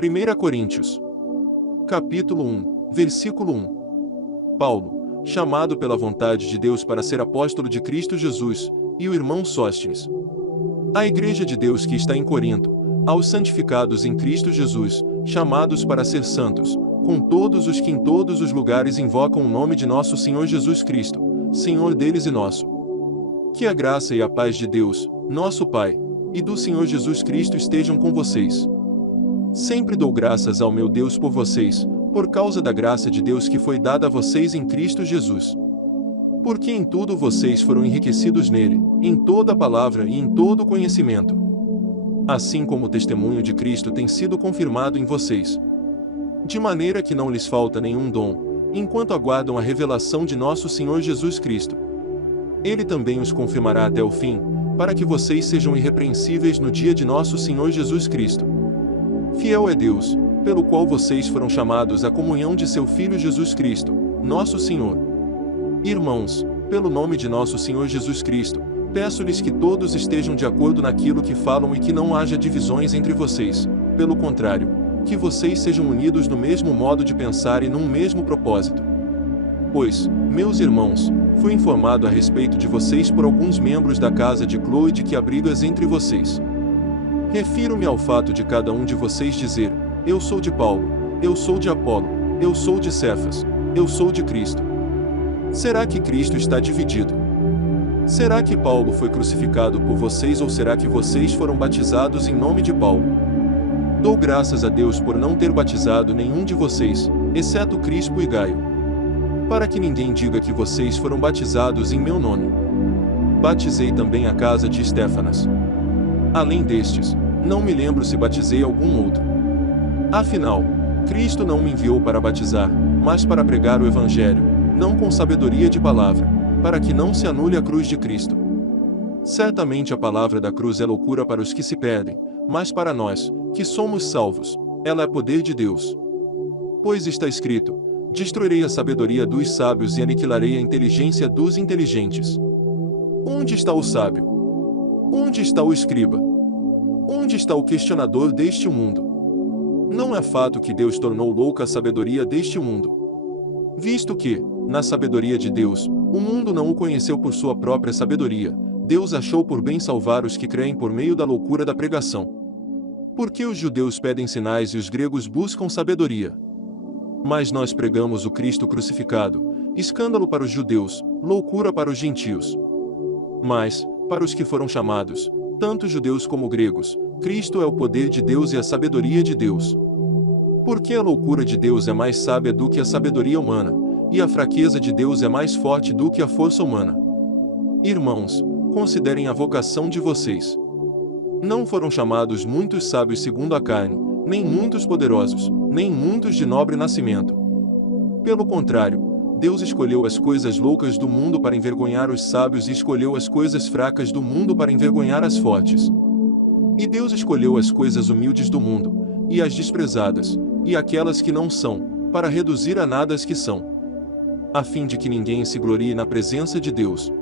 1 Coríntios, capítulo 1, versículo 1. Paulo, chamado pela vontade de Deus para ser apóstolo de Cristo Jesus, e o irmão Sóstenes. A igreja de Deus que está em Corinto, aos santificados em Cristo Jesus, chamados para ser santos, com todos os que em todos os lugares invocam o nome de nosso Senhor Jesus Cristo, Senhor deles e nosso. Que a graça e a paz de Deus, nosso Pai, e do Senhor Jesus Cristo estejam com vocês. Sempre dou graças ao meu Deus por vocês, por causa da graça de Deus que foi dada a vocês em Cristo Jesus. Porque em tudo vocês foram enriquecidos nele, em toda a palavra e em todo o conhecimento. Assim como o testemunho de Cristo tem sido confirmado em vocês. De maneira que não lhes falta nenhum dom, enquanto aguardam a revelação de nosso Senhor Jesus Cristo. Ele também os confirmará até o fim, para que vocês sejam irrepreensíveis no dia de nosso Senhor Jesus Cristo. Fiel é Deus, pelo qual vocês foram chamados à comunhão de seu Filho Jesus Cristo, nosso Senhor. Irmãos, pelo nome de nosso Senhor Jesus Cristo, peço-lhes que todos estejam de acordo naquilo que falam e que não haja divisões entre vocês, pelo contrário, que vocês sejam unidos no mesmo modo de pensar e num mesmo propósito. Pois, meus irmãos, fui informado a respeito de vocês por alguns membros da casa de Cloe de que há brigas entre vocês. Refiro-me ao fato de cada um de vocês dizer: eu sou de Paulo, eu sou de Apolo, eu sou de Cefas, eu sou de Cristo. Será que Cristo está dividido? Será que Paulo foi crucificado por vocês ou será que vocês foram batizados em nome de Paulo? Dou graças a Deus por não ter batizado nenhum de vocês, exceto Crispo e Gaio. Para que ninguém diga que vocês foram batizados em meu nome. Batizei também a casa de Estéfanas. Além destes, não me lembro se batizei algum outro. Afinal, Cristo não me enviou para batizar, mas para pregar o Evangelho, não com sabedoria de palavra, para que não se anule a cruz de Cristo. Certamente a palavra da cruz é loucura para os que se perdem, mas para nós, que somos salvos, ela é poder de Deus. Pois está escrito: destruirei a sabedoria dos sábios e aniquilarei a inteligência dos inteligentes. Onde está o sábio? Onde está o escriba? Onde está o questionador deste mundo? Não é fato que Deus tornou louca a sabedoria deste mundo. Visto que, na sabedoria de Deus, o mundo não o conheceu por sua própria sabedoria, Deus achou por bem salvar os que creem por meio da loucura da pregação. Porque os judeus pedem sinais e os gregos buscam sabedoria. Mas nós pregamos o Cristo crucificado, escândalo para os judeus, loucura para os gentios. Mas, para os que foram chamados, tanto judeus como gregos, Cristo é o poder de Deus e a sabedoria de Deus. Porque a loucura de Deus é mais sábia do que a sabedoria humana, e a fraqueza de Deus é mais forte do que a força humana. Irmãos, considerem a vocação de vocês. Não foram chamados muitos sábios segundo a carne, nem muitos poderosos, nem muitos de nobre nascimento. Pelo contrário, Deus escolheu as coisas loucas do mundo para envergonhar os sábios e escolheu as coisas fracas do mundo para envergonhar as fortes. E Deus escolheu as coisas humildes do mundo, e as desprezadas, e aquelas que não são, para reduzir a nada as que são. A fim de que ninguém se glorie na presença de Deus.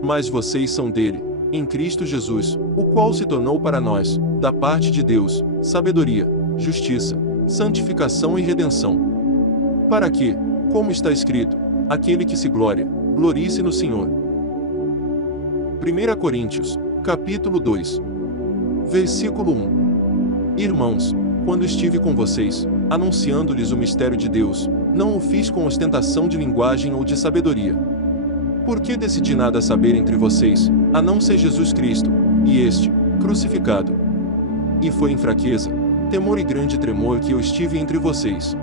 Mas vocês são dele, em Cristo Jesus, o qual se tornou para nós, da parte de Deus, sabedoria, justiça, santificação e redenção. Para que, como está escrito, aquele que se gloria, glorie-se no Senhor. 1 Coríntios, capítulo 2, versículo 1. Irmãos, quando estive com vocês, anunciando-lhes o mistério de Deus, não o fiz com ostentação de linguagem ou de sabedoria. Porque decidi nada saber entre vocês, a não ser Jesus Cristo, e este, crucificado. E foi em fraqueza, temor e grande tremor que eu estive entre vocês.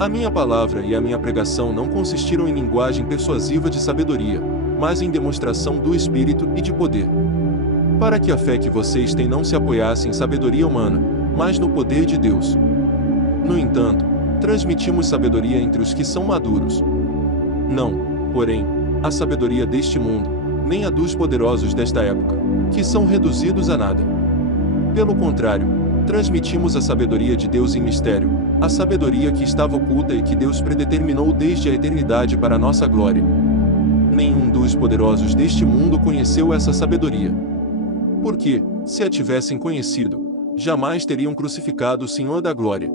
A minha palavra e a minha pregação não consistiram em linguagem persuasiva de sabedoria, mas em demonstração do Espírito e de poder. Para que a fé que vocês têm não se apoiasse em sabedoria humana, mas no poder de Deus. No entanto, transmitimos sabedoria entre os que são maduros. Não, porém, a sabedoria deste mundo, nem a dos poderosos desta época, que são reduzidos a nada. Pelo contrário, transmitimos a sabedoria de Deus em mistério, a sabedoria que estava oculta e que Deus predeterminou desde a eternidade para a nossa glória. Nenhum dos poderosos deste mundo conheceu essa sabedoria. Porque, se a tivessem conhecido, jamais teriam crucificado o Senhor da glória.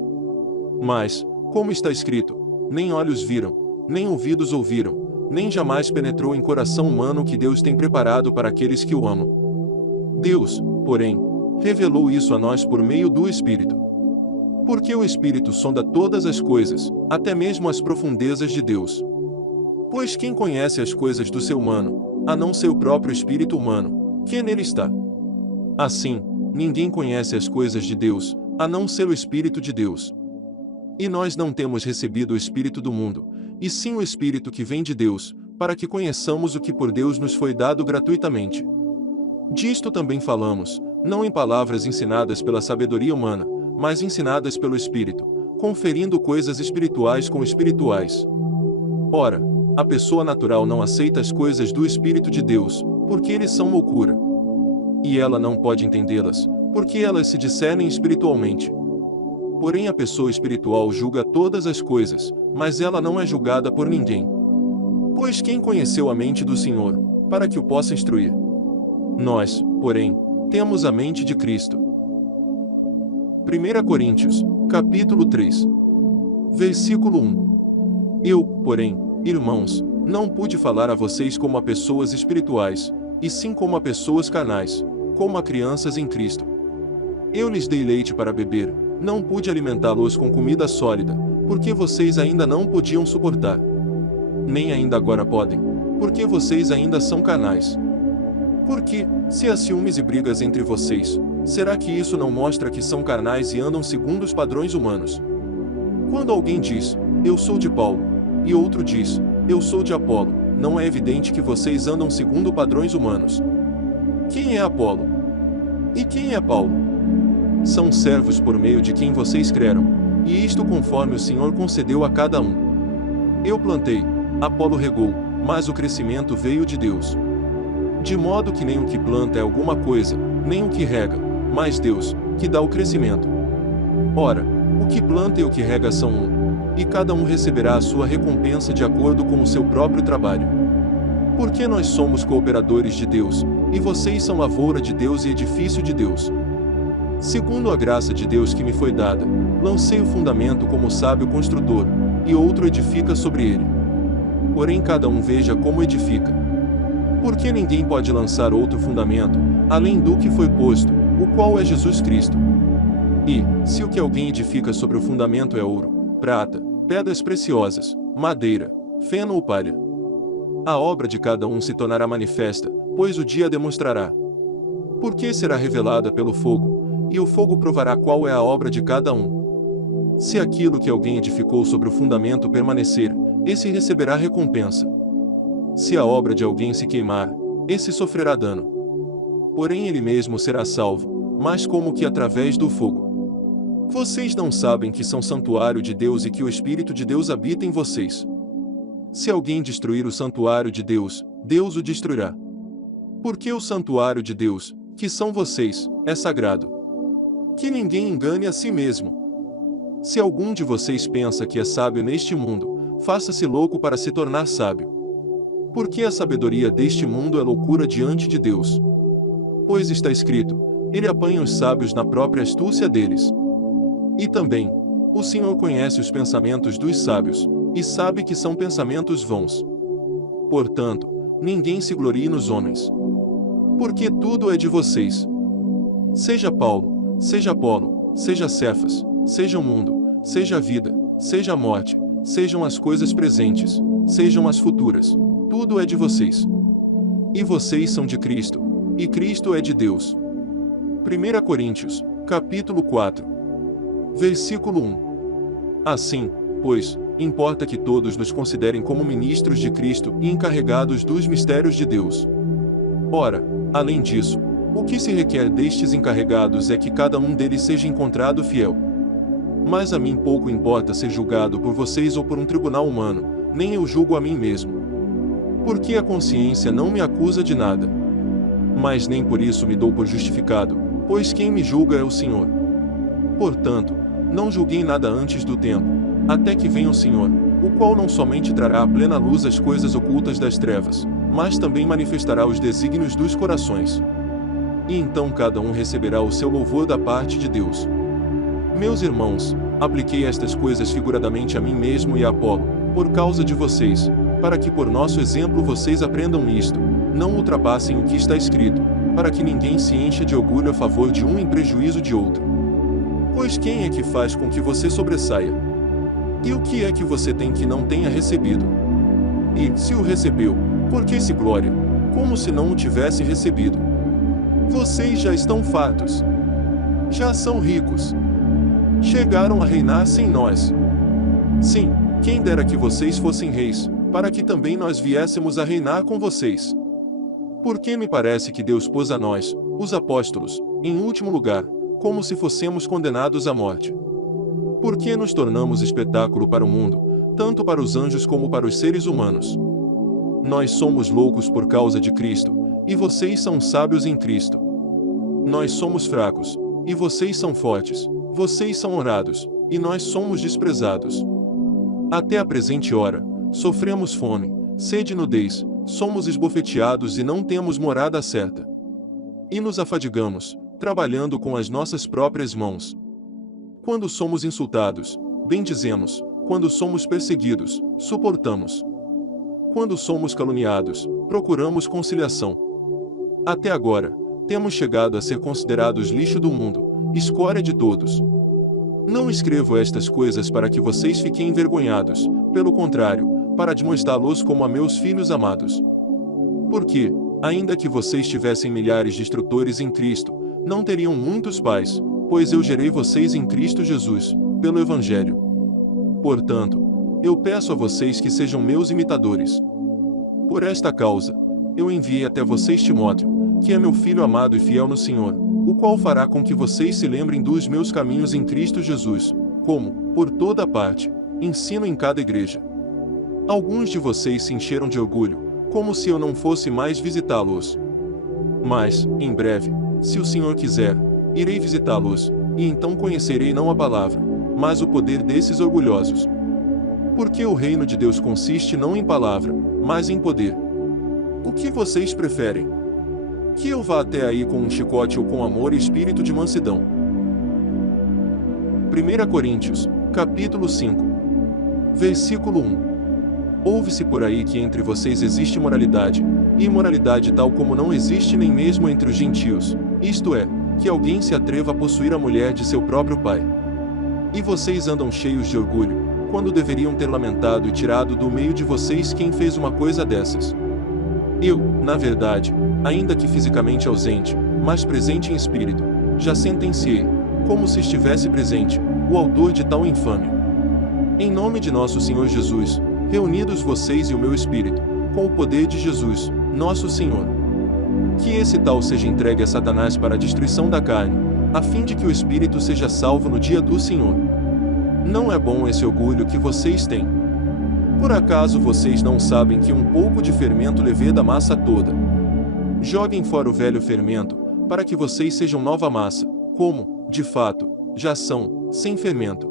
Mas, como está escrito, nem olhos viram, nem ouvidos ouviram, nem jamais penetrou em coração humano o que Deus tem preparado para aqueles que o amam. Deus, porém, revelou isso a nós por meio do Espírito. Porque o Espírito sonda todas as coisas, até mesmo as profundezas de Deus. Pois quem conhece as coisas do ser humano, a não ser o próprio espírito humano, que nele está? Assim, ninguém conhece as coisas de Deus, a não ser o Espírito de Deus. E nós não temos recebido o Espírito do mundo, e sim o Espírito que vem de Deus, para que conheçamos o que por Deus nos foi dado gratuitamente. Disto também falamos, não em palavras ensinadas pela sabedoria humana, mas ensinadas pelo Espírito, conferindo coisas espirituais com espirituais. Ora, a pessoa natural não aceita as coisas do Espírito de Deus, porque eles são loucura. E ela não pode entendê-las, porque elas se discernem espiritualmente. Porém a pessoa espiritual julga todas as coisas, mas ela não é julgada por ninguém. Pois quem conheceu a mente do Senhor, para que o possa instruir? Nós, porém, temos a mente de Cristo. 1 Coríntios, capítulo 3. Versículo 1. Eu, porém, irmãos, não pude falar a vocês como a pessoas espirituais, e sim como a pessoas carnais, como a crianças em Cristo. Eu lhes dei leite para beber, não pude alimentá-los com comida sólida, porque vocês ainda não podiam suportar. Nem ainda agora podem, porque vocês ainda são carnais. Porque, se há ciúmes e brigas entre vocês, será que isso não mostra que são carnais e andam segundo os padrões humanos? Quando alguém diz, eu sou de Paulo, e outro diz, eu sou de Apolo, não é evidente que vocês andam segundo padrões humanos. Quem é Apolo? E quem é Paulo? São servos por meio de quem vocês creram, e isto conforme o Senhor concedeu a cada um. Eu plantei, Apolo regou, mas o crescimento veio de Deus. De modo que nem o que planta é alguma coisa, nem o que rega, mas Deus, que dá o crescimento. Ora, o que planta e o que rega são um, e cada um receberá a sua recompensa de acordo com o seu próprio trabalho. Porque nós somos cooperadores de Deus, e vocês são lavoura de Deus e edifício de Deus. Segundo a graça de Deus que me foi dada, lancei o fundamento como sábio construtor, e outro edifica sobre ele. Porém cada um veja como edifica. Porque ninguém pode lançar outro fundamento, além do que foi posto, o qual é Jesus Cristo. E, se o que alguém edifica sobre o fundamento é ouro, prata, pedras preciosas, madeira, feno ou palha, a obra de cada um se tornará manifesta, pois o dia a demonstrará. Porque será revelada pelo fogo, e o fogo provará qual é a obra de cada um. Se aquilo que alguém edificou sobre o fundamento permanecer, esse receberá recompensa. Se a obra de alguém se queimar, esse sofrerá dano. Porém ele mesmo será salvo, mas como que através do fogo. Vocês não sabem que são santuário de Deus e que o Espírito de Deus habita em vocês. Se alguém destruir o santuário de Deus, Deus o destruirá. Porque o santuário de Deus, que são vocês, é sagrado. Que ninguém engane a si mesmo. Se algum de vocês pensa que é sábio neste mundo, faça-se louco para se tornar sábio. Porque a sabedoria deste mundo é loucura diante de Deus. Pois está escrito, ele apanha os sábios na própria astúcia deles. E também, o Senhor conhece os pensamentos dos sábios, e sabe que são pensamentos vãos. Portanto, ninguém se glorie nos homens. Porque tudo é de vocês. Seja Paulo, seja Apolo, seja Cefas, seja o mundo, seja a vida, seja a morte, sejam as coisas presentes, sejam as futuras. Tudo é de vocês. E vocês são de Cristo, e Cristo é de Deus. 1 Coríntios, capítulo 4. Versículo 1. Assim, pois, importa que todos nos considerem como ministros de Cristo e encarregados dos mistérios de Deus. Ora, além disso, o que se requer destes encarregados é que cada um deles seja encontrado fiel. Mas a mim pouco importa ser julgado por vocês ou por um tribunal humano, nem eu julgo a mim mesmo. Porque a consciência não me acusa de nada. Mas nem por isso me dou por justificado, pois quem me julga é o Senhor. Portanto, não julguei nada antes do tempo, até que venha o Senhor, o qual não somente trará à plena luz as coisas ocultas das trevas, mas também manifestará os desígnios dos corações. e então cada um receberá o seu louvor da parte de Deus. Meus irmãos, apliquei estas coisas figuradamente a mim mesmo e a Apolo, por causa de vocês, para que por nosso exemplo vocês aprendam isto, não ultrapassem o que está escrito, para que ninguém se encha de orgulho a favor de um em prejuízo de outro. Pois quem é que faz com que você sobressaia? E o que é que você tem que não tenha recebido? E, se o recebeu, por que se glória, como se não o tivesse recebido? Vocês já estão fartos. Já são ricos. Chegaram a reinar sem nós. Sim, quem dera que vocês fossem reis, para que também nós viéssemos a reinar com vocês. Porque me parece que Deus pôs a nós, os apóstolos, em último lugar, como se fossemos condenados à morte. Porque nos tornamos espetáculo para o mundo, tanto para os anjos como para os seres humanos. Nós somos loucos por causa de Cristo, e vocês são sábios em Cristo. Nós somos fracos, e vocês são fortes, vocês são honrados, e nós somos desprezados. Até a presente hora, sofremos fome, sede e nudez, somos esbofeteados e não temos morada certa. E nos afadigamos, trabalhando com as nossas próprias mãos. Quando somos insultados, bendizemos, quando somos perseguidos, suportamos. Quando somos caluniados, procuramos conciliação. Até agora, temos chegado a ser considerados lixo do mundo, escória de todos. Não escrevo estas coisas para que vocês fiquem envergonhados, pelo contrário, para demonstrá-los como a meus filhos amados. Porque, ainda que vocês tivessem milhares de instrutores em Cristo, não teriam muitos pais, pois eu gerei vocês em Cristo Jesus, pelo Evangelho. Portanto, eu peço a vocês que sejam meus imitadores. Por esta causa, eu enviei até vocês Timóteo, que é meu filho amado e fiel no Senhor, o qual fará com que vocês se lembrem dos meus caminhos em Cristo Jesus, como, por toda parte, ensino em cada igreja. Alguns de vocês se encheram de orgulho, como se eu não fosse mais visitá-los. Mas, em breve, se o Senhor quiser, irei visitá-los, e então conhecerei não a palavra, mas o poder desses orgulhosos. Porque o reino de Deus consiste não em palavra, mas em poder. O que vocês preferem? Que eu vá até aí com um chicote ou com amor e espírito de mansidão? 1 Coríntios, capítulo 5. Versículo 1. Ouve-se por aí que entre vocês existe moralidade, e imoralidade tal como não existe nem mesmo entre os gentios, isto é, que alguém se atreva a possuir a mulher de seu próprio pai. E vocês andam cheios de orgulho, quando deveriam ter lamentado e tirado do meio de vocês quem fez uma coisa dessas. Eu, na verdade, ainda que fisicamente ausente, mas presente em espírito, já sentenciei, como se estivesse presente, o autor de tal infâmia. Em nome de nosso Senhor Jesus, reunidos vocês e o meu espírito, com o poder de Jesus, nosso Senhor. Que esse tal seja entregue a Satanás para a destruição da carne, a fim de que o espírito seja salvo no dia do Senhor. Não é bom esse orgulho que vocês têm. Por acaso vocês não sabem que um pouco de fermento leveda a massa toda? Joguem fora o velho fermento, para que vocês sejam nova massa, como, de fato, já são, sem fermento.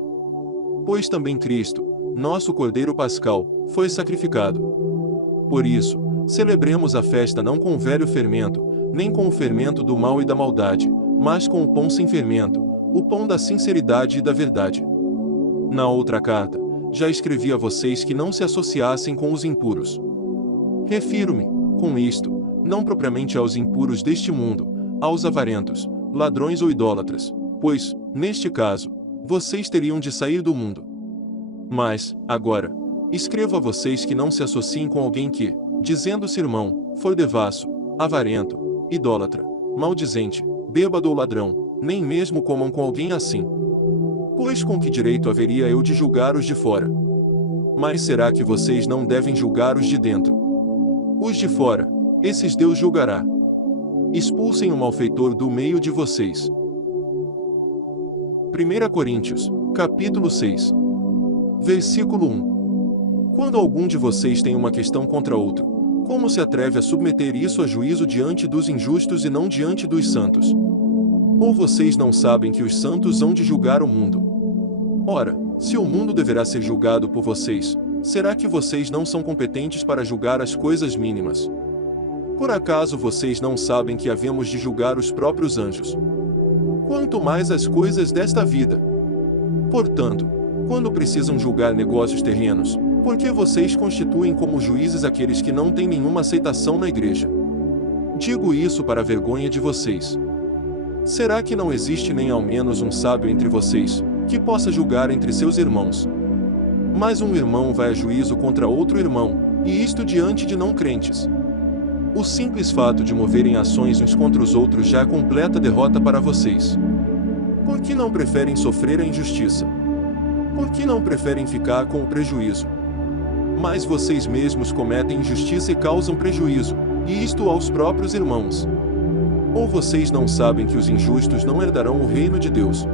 Pois também Cristo, nosso Cordeiro Pascal, foi sacrificado. Por isso, celebremos a festa não com o velho fermento, nem com o fermento do mal e da maldade, mas com o pão sem fermento, o pão da sinceridade e da verdade. Na outra carta, já escrevi a vocês que não se associassem com os impuros. Refiro-me, com isto, não propriamente aos impuros deste mundo, aos avarentos, ladrões ou idólatras, pois, neste caso, vocês teriam de sair do mundo. Mas, agora, escrevo a vocês que não se associem com alguém que, dizendo-se irmão, for devasso, avarento, idólatra, maldizente, bêbado ou ladrão, nem mesmo comam com alguém assim. Pois com que direito haveria eu de julgar os de fora? Mas será que vocês não devem julgar os de dentro? Os de fora, esses Deus julgará. Expulsem o malfeitor do meio de vocês. 1 Coríntios, capítulo 6. Versículo 1. Quando algum de vocês tem uma questão contra outro, como se atreve a submeter isso a juízo diante dos injustos e não diante dos santos? Ou vocês não sabem que os santos hão de julgar o mundo? Ora, se o mundo deverá ser julgado por vocês, será que vocês não são competentes para julgar as coisas mínimas? Por acaso vocês não sabem que havemos de julgar os próprios anjos? Quanto mais as coisas desta vida. Portanto, quando precisam julgar negócios terrenos, por que vocês constituem como juízes aqueles que não têm nenhuma aceitação na igreja? Digo isso para a vergonha de vocês. Será que não existe nem ao menos um sábio entre vocês, que possa julgar entre seus irmãos? Mas um irmão vai a juízo contra outro irmão, e isto diante de não crentes. O simples fato de moverem ações uns contra os outros já é completa derrota para vocês. Por que não preferem sofrer a injustiça? Por que não preferem ficar com o prejuízo? Mas vocês mesmos cometem injustiça e causam prejuízo, e isto aos próprios irmãos. Ou vocês não sabem que os injustos não herdarão o reino de Deus?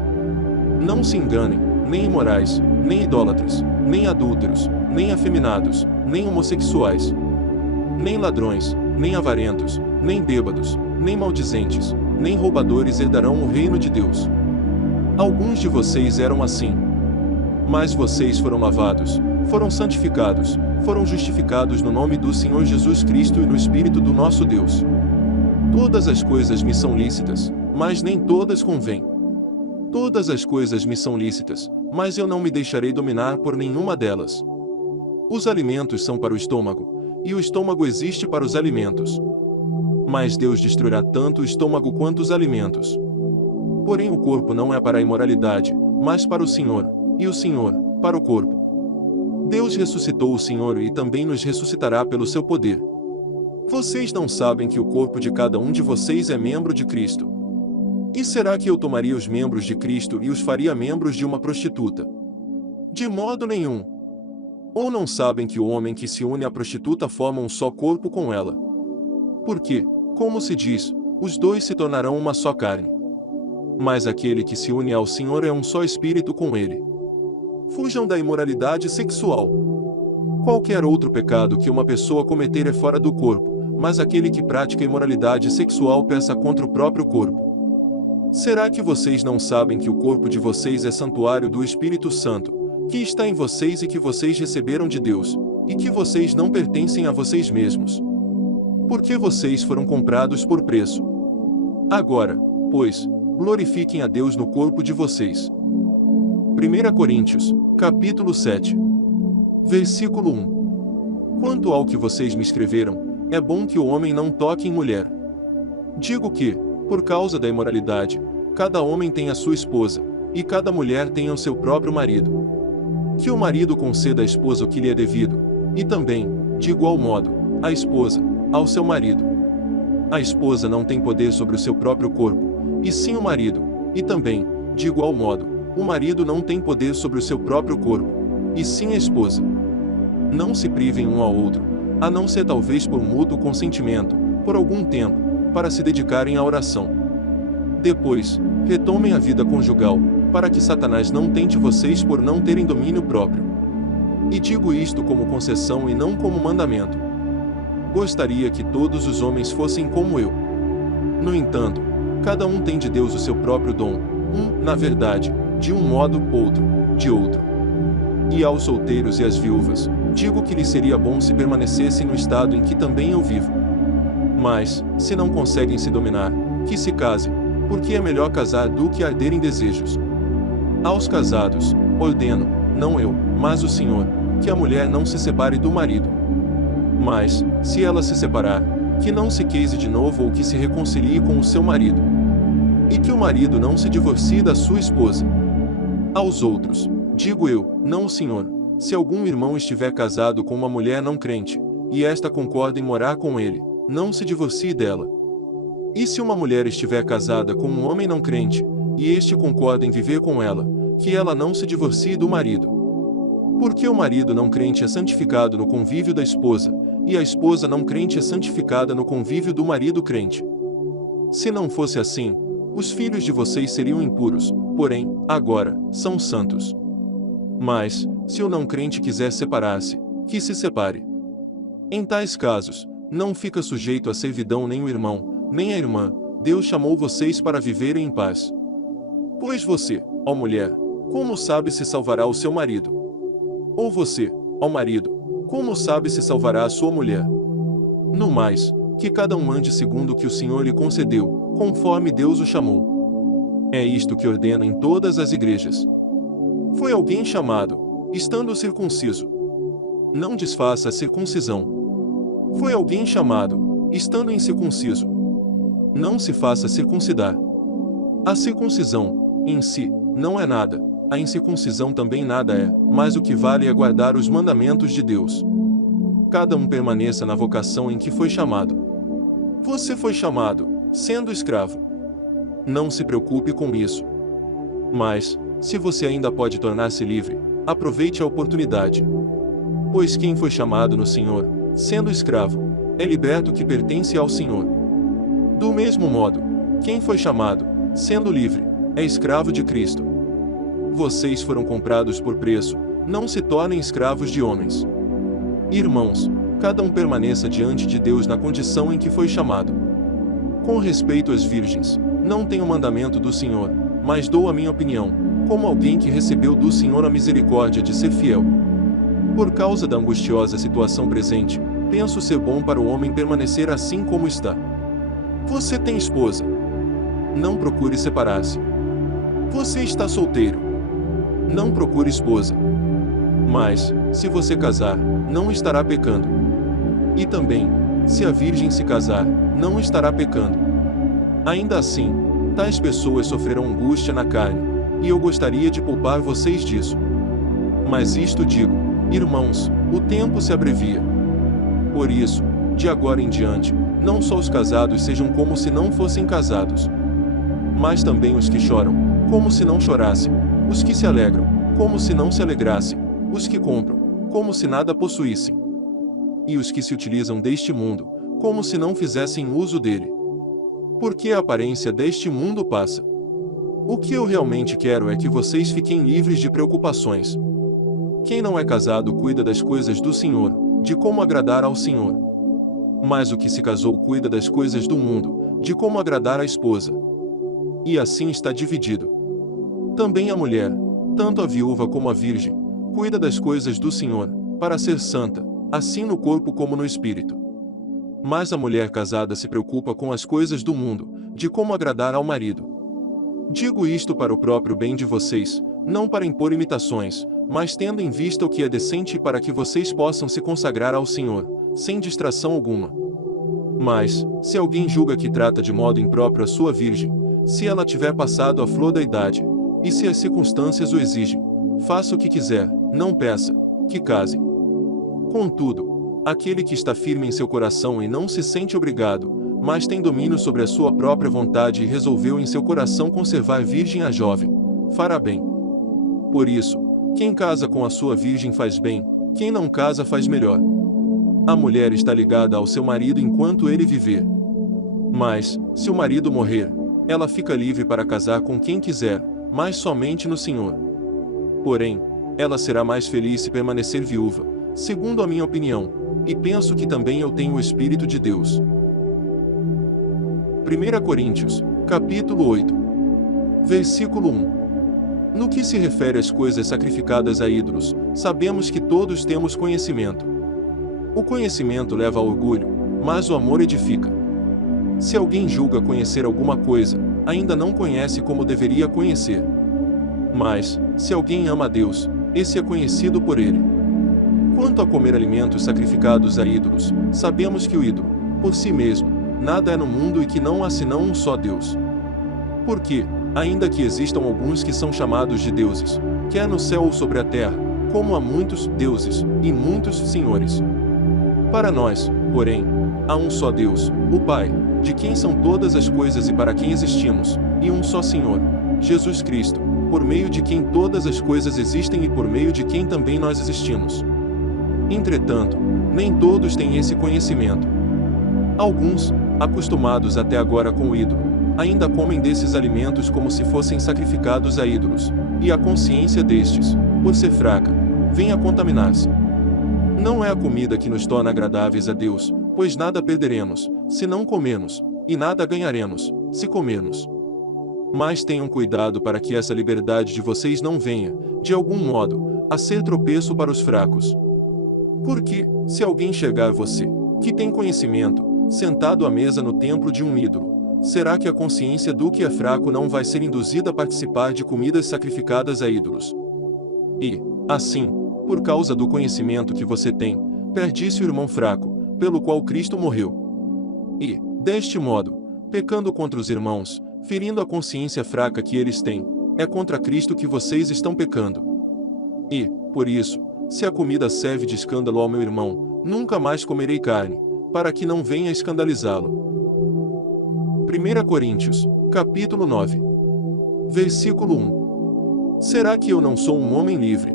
Não se enganem, nem imorais, nem idólatras, nem adúlteros, nem afeminados, nem homossexuais, nem ladrões, nem avarentos, nem bêbados, nem maldizentes, nem roubadores herdarão o reino de Deus. Alguns de vocês eram assim. Mas vocês foram lavados, foram santificados, foram justificados no nome do Senhor Jesus Cristo e no Espírito do nosso Deus. Todas as coisas me são lícitas, mas nem todas convêm. Todas as coisas me são lícitas, mas eu não me deixarei dominar por nenhuma delas. Os alimentos são para o estômago, e o estômago existe para os alimentos. Mas Deus destruirá tanto o estômago quanto os alimentos. Porém o corpo não é para a imoralidade, mas para o Senhor, e o Senhor, para o corpo. Deus ressuscitou o Senhor e também nos ressuscitará pelo seu poder. Vocês não sabem que o corpo de cada um de vocês é membro de Cristo? E será que eu tomaria os membros de Cristo e os faria membros de uma prostituta? De modo nenhum. Ou não sabem que o homem que se une à prostituta forma um só corpo com ela? Porque, como se diz, os dois se tornarão uma só carne. Mas aquele que se une ao Senhor é um só espírito com ele. Fujam da imoralidade sexual. Qualquer outro pecado que uma pessoa cometer é fora do corpo, mas aquele que pratica imoralidade sexual peca contra o próprio corpo. Será que vocês não sabem que o corpo de vocês é santuário do Espírito Santo, que está em vocês e que vocês receberam de Deus, e que vocês não pertencem a vocês mesmos? Porque vocês foram comprados por preço. Agora, pois, glorifiquem a Deus no corpo de vocês. 1 Coríntios, capítulo 7. Versículo 1. Quanto ao que vocês me escreveram, é bom que o homem não toque em mulher. Digo que, por causa da imoralidade, cada homem tem a sua esposa, e cada mulher tem o seu próprio marido. Que o marido conceda à esposa o que lhe é devido, e também, de igual modo, a esposa, ao seu marido. A esposa não tem poder sobre o seu próprio corpo, e sim o marido, e também, de igual modo, o marido não tem poder sobre o seu próprio corpo, e sim a esposa. Não se privem um ao outro, a não ser talvez por mútuo consentimento, por algum tempo, para se dedicarem à oração. Depois, retomem a vida conjugal, para que Satanás não tente vocês por não terem domínio próprio. E digo isto como concessão e não como mandamento. Gostaria que todos os homens fossem como eu. No entanto, cada um tem de Deus o seu próprio dom, na verdade, de um modo, outro, de outro. E aos solteiros e às viúvas, digo que lhes seria bom se permanecessem no estado em que também eu vivo. Mas, se não conseguem se dominar, que se casem, porque é melhor casar do que arder em desejos. Aos casados, ordeno, não eu, mas o Senhor, que a mulher não se separe do marido. Mas, se ela se separar, que não se case de novo ou que se reconcilie com o seu marido. E que o marido não se divorcie da sua esposa. Aos outros, digo eu, não o Senhor, se algum irmão estiver casado com uma mulher não crente, e esta concorda em morar com ele, não se divorcie dela. E se uma mulher estiver casada com um homem não crente, e este concorda em viver com ela, que ela não se divorcie do marido. Porque o marido não crente é santificado no convívio da esposa, e a esposa não crente é santificada no convívio do marido crente. Se não fosse assim, os filhos de vocês seriam impuros, porém, agora, são santos. Mas, se o não crente quiser separar-se, que se separe. Em tais casos, não fica sujeito à servidão nem o irmão, nem a irmã, Deus chamou vocês para viverem em paz. Pois você, ó mulher, como sabe se salvará o seu marido? Ou você, ó marido, como sabe se salvará a sua mulher? No mais, que cada um ande segundo o que o Senhor lhe concedeu, conforme Deus o chamou. É isto que ordena em todas as igrejas. Foi alguém chamado, estando circunciso. Não desfaça a circuncisão. Foi alguém chamado, estando incircunciso. Não se faça circuncidar. A circuncisão, em si, não é nada, a incircuncisão também nada é, mas o que vale é guardar os mandamentos de Deus. Cada um permaneça na vocação em que foi chamado. Você foi chamado, sendo escravo. Não se preocupe com isso. Mas, se você ainda pode tornar-se livre, aproveite a oportunidade. Pois quem foi chamado no Senhor, sendo escravo, é liberto que pertence ao Senhor. Do mesmo modo, quem foi chamado, sendo livre, é escravo de Cristo. Vocês foram comprados por preço, não se tornem escravos de homens. Irmãos, cada um permaneça diante de Deus na condição em que foi chamado. Com respeito às virgens, não tenho mandamento do Senhor, mas dou a minha opinião, como alguém que recebeu do Senhor a misericórdia de ser fiel. Por causa da angustiosa situação presente, penso ser bom para o homem permanecer assim como está. Você tem esposa. Não procure separar-se. Você está solteiro. Não procure esposa. Mas, se você casar, não estará pecando. E também, se a virgem se casar, não estará pecando. Ainda assim, tais pessoas sofrerão angústia na carne, e eu gostaria de poupar vocês disso. Mas isto digo, irmãos, o tempo se abrevia. Por isso, de agora em diante, não só os casados sejam como se não fossem casados, mas também os que choram, como se não chorassem, os que se alegram, como se não se alegrassem, os que compram, como se nada possuíssem, e os que se utilizam deste mundo, como se não fizessem uso dele. Porque a aparência deste mundo passa. O que eu realmente quero é que vocês fiquem livres de preocupações. Quem não é casado cuida das coisas do Senhor, de como agradar ao Senhor. Mas o que se casou cuida das coisas do mundo, de como agradar à esposa. E assim está dividido. Também a mulher, tanto a viúva como a virgem, cuida das coisas do Senhor, para ser santa, assim no corpo como no espírito. Mas a mulher casada se preocupa com as coisas do mundo, de como agradar ao marido. Digo isto para o próprio bem de vocês, não para impor imitações, mas tendo em vista o que é decente para que vocês possam se consagrar ao Senhor, sem distração alguma. Mas, se alguém julga que trata de modo impróprio a sua virgem, se ela tiver passado a flor da idade, e se as circunstâncias o exigem, faça o que quiser, não peça, que casem. Contudo, aquele que está firme em seu coração e não se sente obrigado, mas tem domínio sobre a sua própria vontade e resolveu em seu coração conservar virgem a jovem, fará bem. Por isso, quem casa com a sua virgem faz bem, quem não casa faz melhor. A mulher está ligada ao seu marido enquanto ele viver. Mas, se o marido morrer, ela fica livre para casar com quem quiser, mas somente no Senhor. Porém, ela será mais feliz se permanecer viúva, segundo a minha opinião, e penso que também eu tenho o Espírito de Deus. 1 Coríntios, capítulo 8, versículo 1. No que se refere às coisas sacrificadas a ídolos, sabemos que todos temos conhecimento. O conhecimento leva ao orgulho, mas o amor edifica. Se alguém julga conhecer alguma coisa, ainda não conhece como deveria conhecer. Mas, se alguém ama a Deus, esse é conhecido por ele. Quanto a comer alimentos sacrificados a ídolos, sabemos que o ídolo, por si mesmo, nada é no mundo e que não há senão um só Deus. Porque, ainda que existam alguns que são chamados de deuses, quer no céu ou sobre a terra, como há muitos deuses, e muitos senhores. Para nós, porém, há um só Deus, o Pai, de quem são todas as coisas e para quem existimos, e um só Senhor, Jesus Cristo, por meio de quem todas as coisas existem e por meio de quem também nós existimos. Entretanto, nem todos têm esse conhecimento. Alguns, acostumados até agora com o ídolo, ainda comem desses alimentos como se fossem sacrificados a ídolos, e a consciência destes, por ser fraca, vem a contaminar-se. Não é a comida que nos torna agradáveis a Deus, pois nada perderemos, se não comermos, e nada ganharemos, se comermos. Mas tenham cuidado para que essa liberdade de vocês não venha, de algum modo, a ser tropeço para os fracos. Porque, se alguém chegar a você, que tem conhecimento, sentado à mesa no templo de um ídolo, será que a consciência do que é fraco não vai ser induzida a participar de comidas sacrificadas a ídolos? E, assim, por causa do conhecimento que você tem, perdisse o irmão fraco, pelo qual Cristo morreu. E, deste modo, pecando contra os irmãos, ferindo a consciência fraca que eles têm, é contra Cristo que vocês estão pecando. E, por isso, se a comida serve de escândalo ao meu irmão, nunca mais comerei carne, para que não venha escandalizá-lo. 1 Coríntios, capítulo 9. Versículo 1. Será que eu não sou um homem livre?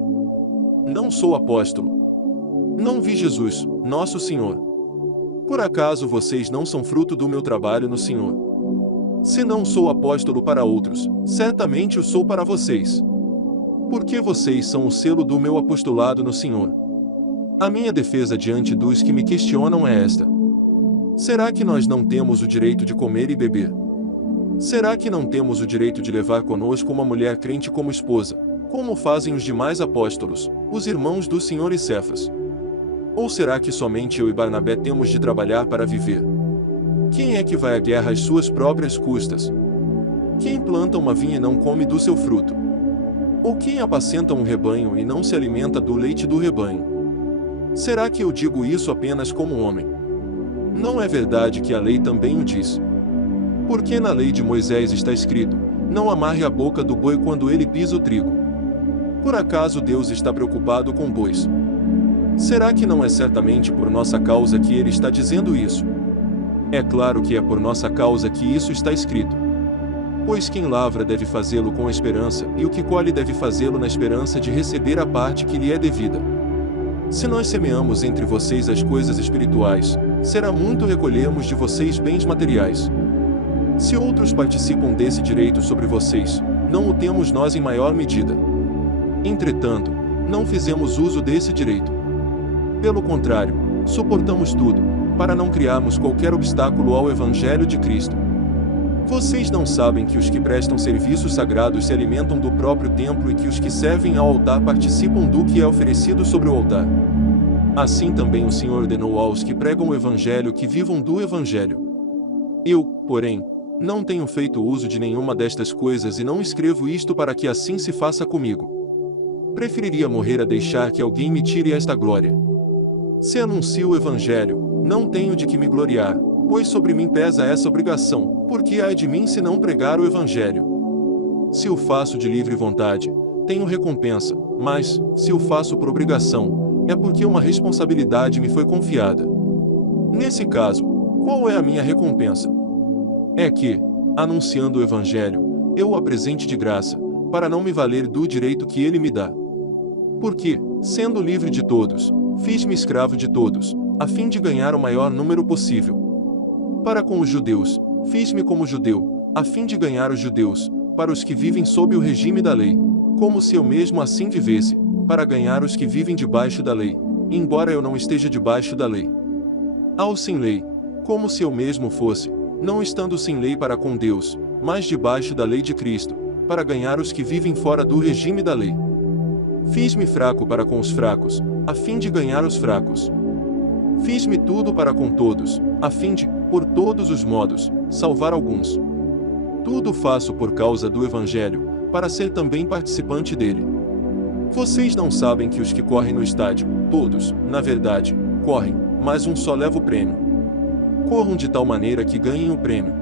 Não sou apóstolo. Não vi Jesus, nosso Senhor. Por acaso vocês não são fruto do meu trabalho no Senhor? Se não sou apóstolo para outros, certamente o sou para vocês. Porque vocês são o selo do meu apostolado no Senhor. A minha defesa diante dos que me questionam é esta: será que nós não temos o direito de comer e beber? Será que não temos o direito de levar conosco uma mulher crente como esposa, como fazem os demais apóstolos, os irmãos do Senhor e Cefas? Ou será que somente eu e Barnabé temos de trabalhar para viver? Quem é que vai à guerra às suas próprias custas? Quem planta uma vinha e não come do seu fruto? Ou quem apacenta um rebanho e não se alimenta do leite do rebanho? Será que eu digo isso apenas como homem? Não é verdade que a lei também o diz? Porque na lei de Moisés está escrito: não amarre a boca do boi quando ele pisa o trigo. Por acaso Deus está preocupado com bois? Será que não é certamente por nossa causa que ele está dizendo isso? É claro que é por nossa causa que isso está escrito. Pois quem lavra deve fazê-lo com esperança, e o que colhe deve fazê-lo na esperança de receber a parte que lhe é devida. Se nós semeamos entre vocês as coisas espirituais, será muito recolhermos de vocês bens materiais. Se outros participam desse direito sobre vocês, não o temos nós em maior medida. Entretanto, não fizemos uso desse direito. Pelo contrário, suportamos tudo, para não criarmos qualquer obstáculo ao Evangelho de Cristo. Vocês não sabem que os que prestam serviços sagrados se alimentam do próprio templo e que os que servem ao altar participam do que é oferecido sobre o altar? Assim também o Senhor ordenou aos que pregam o Evangelho que vivam do Evangelho. Eu, porém, não tenho feito uso de nenhuma destas coisas e não escrevo isto para que assim se faça comigo. Preferiria morrer a deixar que alguém me tire esta glória. Se anuncio o Evangelho, não tenho de que me gloriar, pois sobre mim pesa essa obrigação, porque ai de mim se não pregar o Evangelho. Se o faço de livre vontade, tenho recompensa, mas, se o faço por obrigação, é porque uma responsabilidade me foi confiada. Nesse caso, qual é a minha recompensa? É que, anunciando o Evangelho, eu o apresente de graça, para não me valer do direito que ele me dá. Porque, sendo livre de todos, fiz-me escravo de todos, a fim de ganhar o maior número possível. Para com os judeus, fiz-me como judeu, a fim de ganhar os judeus, para os que vivem sob o regime da lei, como se eu mesmo assim vivesse, para ganhar os que vivem debaixo da lei, embora eu não esteja debaixo da lei. Ao sem lei, como se eu mesmo fosse, não estando sem lei para com Deus, mas debaixo da lei de Cristo, para ganhar os que vivem fora do regime da lei. Fiz-me fraco para com os fracos, a fim de ganhar os fracos. Fiz-me tudo para com todos, a fim de, por todos os modos, salvar alguns. Tudo faço por causa do Evangelho, para ser também participante dele. Vocês não sabem que os que correm no estádio, todos, na verdade, correm, mas um só leva o prêmio. Corram de tal maneira que ganhem o prêmio.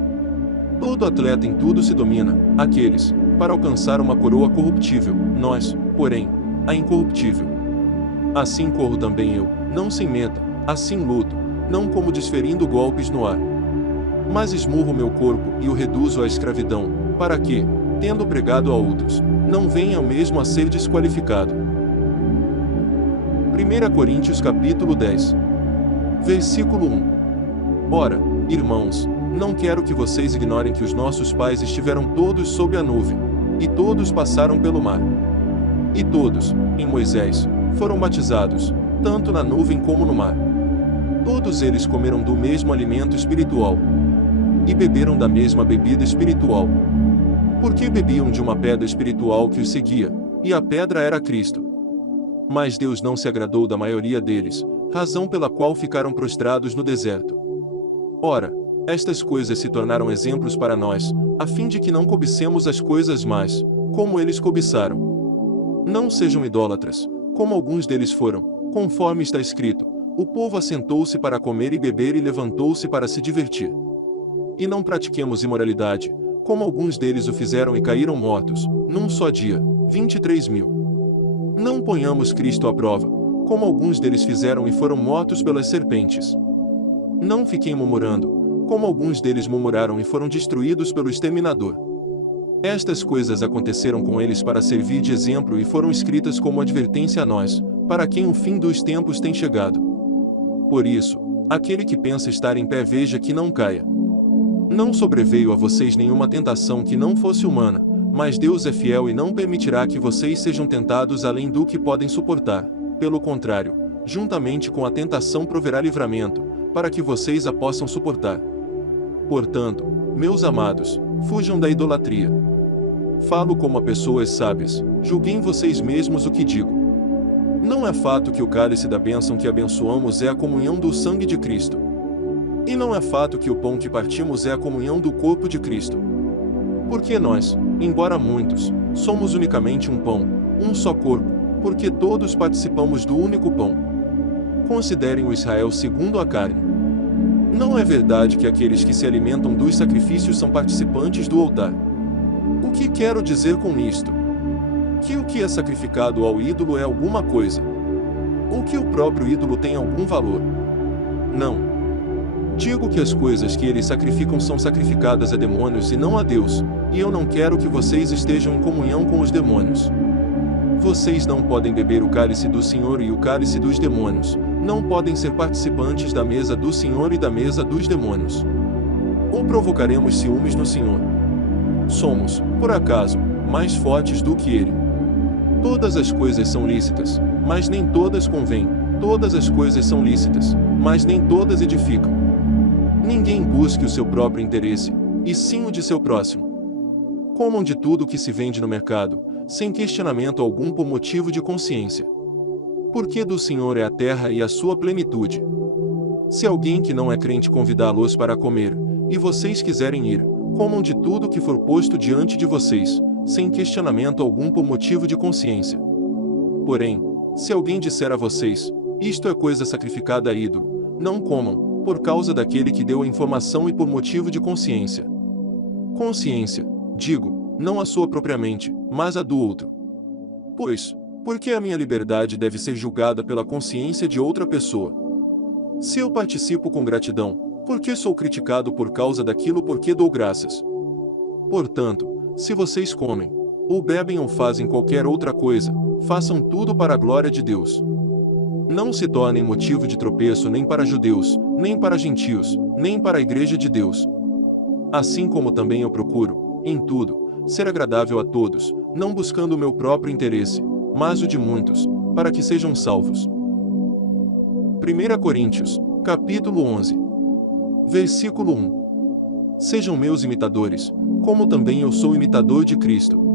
Todo atleta em tudo se domina, aqueles, para alcançar uma coroa corruptível, nós, porém, a incorruptível. Assim corro também eu, não sem meta, assim luto, não como desferindo golpes no ar. Mas esmurro meu corpo e o reduzo à escravidão, para que, tendo pregado a outros, não venha eu mesmo a ser desqualificado. 1 Coríntios capítulo 10. Versículo 1. Ora, irmãos, não quero que vocês ignorem que os nossos pais estiveram todos sob a nuvem, e todos passaram pelo mar. E todos, em Moisés, foram batizados, tanto na nuvem como no mar. Todos eles comeram do mesmo alimento espiritual, e beberam da mesma bebida espiritual. Porque bebiam de uma pedra espiritual que os seguia, e a pedra era Cristo. Mas Deus não se agradou da maioria deles, razão pela qual ficaram prostrados no deserto. Ora, estas coisas se tornaram exemplos para nós, a fim de que não cobicemos as coisas mais, como eles cobiçaram. Não sejam idólatras, como alguns deles foram, conforme está escrito: o povo assentou-se para comer e beber e levantou-se para se divertir. E não pratiquemos imoralidade, como alguns deles o fizeram e caíram mortos, num só dia, 23.000. Não ponhamos Cristo à prova, como alguns deles fizeram e foram mortos pelas serpentes. Não fiquem murmurando, como alguns deles murmuraram e foram destruídos pelo exterminador. Estas coisas aconteceram com eles para servir de exemplo e foram escritas como advertência a nós, para quem o fim dos tempos tem chegado. Por isso, aquele que pensa estar em pé veja que não caia. Não sobreveio a vocês nenhuma tentação que não fosse humana, mas Deus é fiel e não permitirá que vocês sejam tentados além do que podem suportar. Pelo contrário, juntamente com a tentação proverá livramento, para que vocês a possam suportar. Portanto, meus amados, fujam da idolatria. Falo como a pessoas sábias, julguem vocês mesmos o que digo. Não é fato que o cálice da bênção que abençoamos é a comunhão do sangue de Cristo. E não é fato que o pão que partimos é a comunhão do corpo de Cristo. Porque nós, embora muitos, somos unicamente um pão, um só corpo, porque todos participamos do único pão. Considerem o Israel segundo a carne. Não é verdade que aqueles que se alimentam dos sacrifícios são participantes do altar. O que quero dizer com isto? Que o que é sacrificado ao ídolo é alguma coisa. Ou que o próprio ídolo tem algum valor. Não. Digo que as coisas que eles sacrificam são sacrificadas a demônios e não a Deus, e eu não quero que vocês estejam em comunhão com os demônios. Vocês não podem beber o cálice do Senhor e o cálice dos demônios, não podem ser participantes da mesa do Senhor e da mesa dos demônios. Ou provocaremos ciúmes no Senhor? Somos, por acaso, mais fortes do que Ele. Todas as coisas são lícitas, mas nem todas convêm. Todas as coisas são lícitas, mas nem todas edificam. Ninguém busque o seu próprio interesse, e sim o de seu próximo. Comam de tudo que se vende no mercado, sem questionamento algum por motivo de consciência. Porque do Senhor é a terra e a sua plenitude. Se alguém que não é crente convidá-los para comer, e vocês quiserem ir, comam de tudo que for posto diante de vocês, sem questionamento algum por motivo de consciência. Porém, se alguém disser a vocês: isto é coisa sacrificada a ídolo, não comam, por causa daquele que deu a informação e por motivo de consciência. Consciência, digo, não a sua propriamente, mas a do outro. Pois, por que a minha liberdade deve ser julgada pela consciência de outra pessoa? Se eu participo com gratidão, por que sou criticado por causa daquilo por que dou graças? Portanto, se vocês comem, ou bebem ou fazem qualquer outra coisa, façam tudo para a glória de Deus. Não se tornem motivo de tropeço nem para judeus, nem para gentios, nem para a igreja de Deus. Assim como também eu procuro, em tudo, ser agradável a todos, não buscando o meu próprio interesse, mas o de muitos, para que sejam salvos. 1 Coríntios, capítulo 11. Versículo 1. Sejam meus imitadores, como também eu sou imitador de Cristo.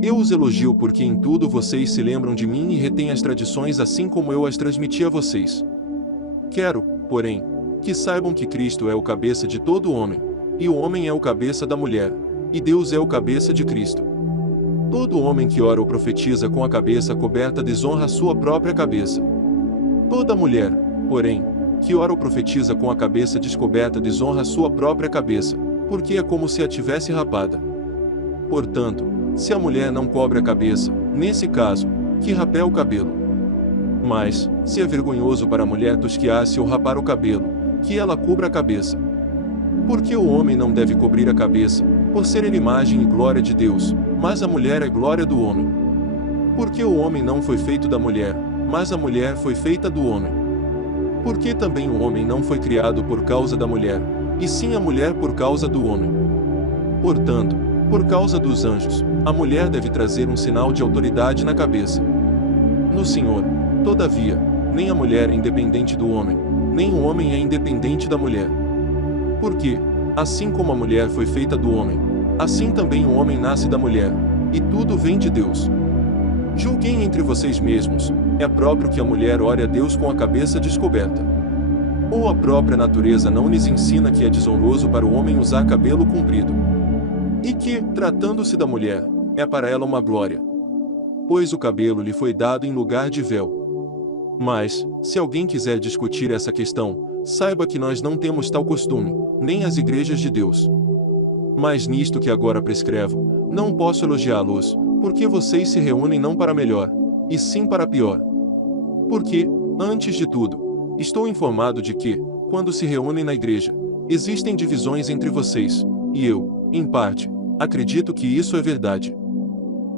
Eu os elogio porque em tudo vocês se lembram de mim e retêm as tradições assim como eu as transmiti a vocês. Quero, porém, que saibam que Cristo é o cabeça de todo homem, e o homem é o cabeça da mulher, e Deus é o cabeça de Cristo. Todo homem que ora ou profetiza com a cabeça coberta desonra a sua própria cabeça. Toda mulher, porém, que ora ou profetiza com a cabeça descoberta desonra a sua própria cabeça, porque é como se a tivesse rapada. Portanto, se a mulher não cobre a cabeça, nesse caso, que rape o cabelo. Mas, se é vergonhoso para a mulher tosquiar-se ou rapar o cabelo, que ela cubra a cabeça. Porque o homem não deve cobrir a cabeça, por ser ele imagem e glória de Deus, mas a mulher é glória do homem. Porque o homem não foi feito da mulher, mas a mulher foi feita do homem. Porque também o homem não foi criado por causa da mulher, e sim a mulher por causa do homem. Portanto, por causa dos anjos, a mulher deve trazer um sinal de autoridade na cabeça. No Senhor, todavia, nem a mulher é independente do homem, nem o homem é independente da mulher. Porque, assim como a mulher foi feita do homem, assim também o homem nasce da mulher, e tudo vem de Deus. Julguem entre vocês mesmos, é próprio que a mulher ore a Deus com a cabeça descoberta. Ou a própria natureza não lhes ensina que é desonroso para o homem usar cabelo comprido? E que, tratando-se da mulher, é para ela uma glória, pois o cabelo lhe foi dado em lugar de véu. Mas, se alguém quiser discutir essa questão, saiba que nós não temos tal costume, nem as igrejas de Deus. Mas nisto que agora prescrevo, não posso elogiá-los, porque vocês se reúnem não para melhor, e sim para pior. Porque, antes de tudo, estou informado de que, quando se reúnem na igreja, existem divisões entre vocês, e eu, em parte, acredito que isso é verdade.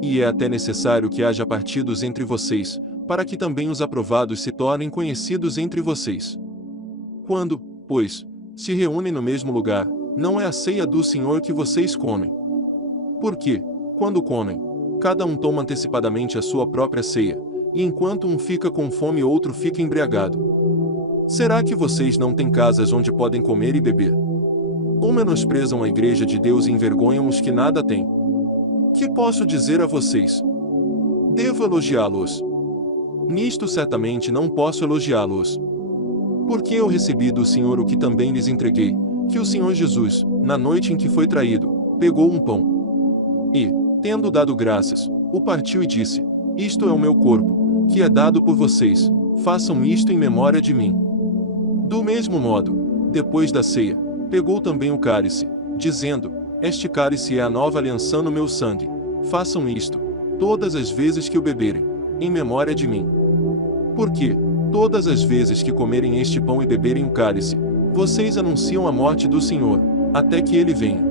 E é até necessário que haja partidos entre vocês, para que também os aprovados se tornem conhecidos entre vocês. Quando, pois, se reúnem no mesmo lugar, não é a ceia do Senhor que vocês comem. Porque, quando comem, cada um toma antecipadamente a sua própria ceia, e enquanto um fica com fome outro fica embriagado. Será que vocês não têm casas onde podem comer e beber? Ou menosprezam a igreja de Deus e envergonham os que nada têm? Que posso dizer a vocês? Devo elogiá-los? Nisto certamente não posso elogiá-los. Porque eu recebi do Senhor o que também lhes entreguei, que o Senhor Jesus, na noite em que foi traído, pegou um pão. E, tendo dado graças, o partiu e disse: Isto é o meu corpo, que é dado por vocês, façam isto em memória de mim. Do mesmo modo, depois da ceia, pegou também o cálice, dizendo: Este cálice é a nova aliança no meu sangue. Façam isto, todas as vezes que o beberem, em memória de mim. Porque, todas as vezes que comerem este pão e beberem o cálice, vocês anunciam a morte do Senhor, até que ele venha.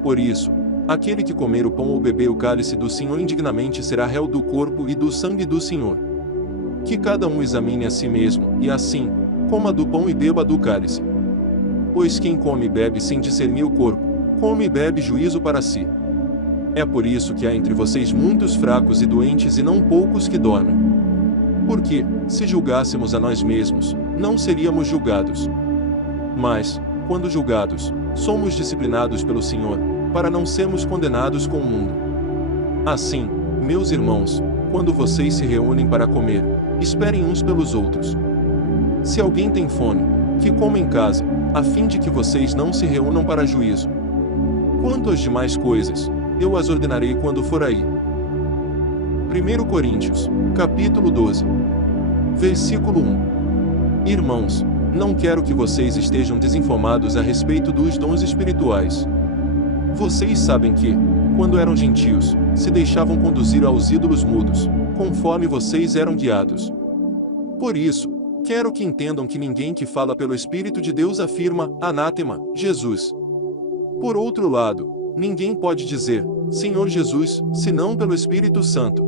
Por isso, aquele que comer o pão ou beber o cálice do Senhor indignamente será réu do corpo e do sangue do Senhor. Que cada um examine a si mesmo, e assim, coma do pão e beba do cálice. Pois quem come e bebe sem discernir o corpo, come e bebe juízo para si. É por isso que há entre vocês muitos fracos e doentes e não poucos que dormem. Porque, se julgássemos a nós mesmos, não seríamos julgados. Mas, quando julgados, somos disciplinados pelo Senhor, para não sermos condenados com o mundo. Assim, meus irmãos, quando vocês se reúnem para comer, esperem uns pelos outros. Se alguém tem fome, que coma em casa, a fim de que vocês não se reúnam para juízo. Quanto às demais coisas, eu as ordenarei quando for aí. 1 Coríntios, capítulo 12. Versículo 1. Irmãos, não quero que vocês estejam desinformados a respeito dos dons espirituais. Vocês sabem que, quando eram gentios, se deixavam conduzir aos ídolos mudos, conforme vocês eram guiados. Por isso, quero que entendam que ninguém que fala pelo Espírito de Deus afirma, anátema, Jesus. Por outro lado, ninguém pode dizer, Senhor Jesus, senão pelo Espírito Santo.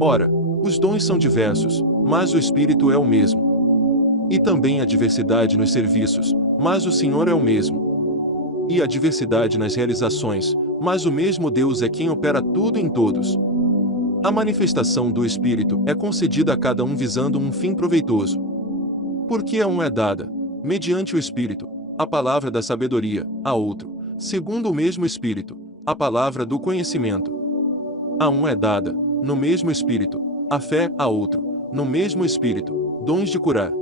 Ora, os dons são diversos, mas o Espírito é o mesmo. E também há diversidade nos serviços, mas o Senhor é o mesmo. E há diversidade nas realizações, mas o mesmo Deus é quem opera tudo em todos. A manifestação do Espírito é concedida a cada um visando um fim proveitoso. Porque a um é dada, mediante o Espírito, a palavra da sabedoria, a outro, segundo o mesmo Espírito, a palavra do conhecimento. A um é dada, no mesmo Espírito, a fé, a outro, no mesmo Espírito, dons de curar.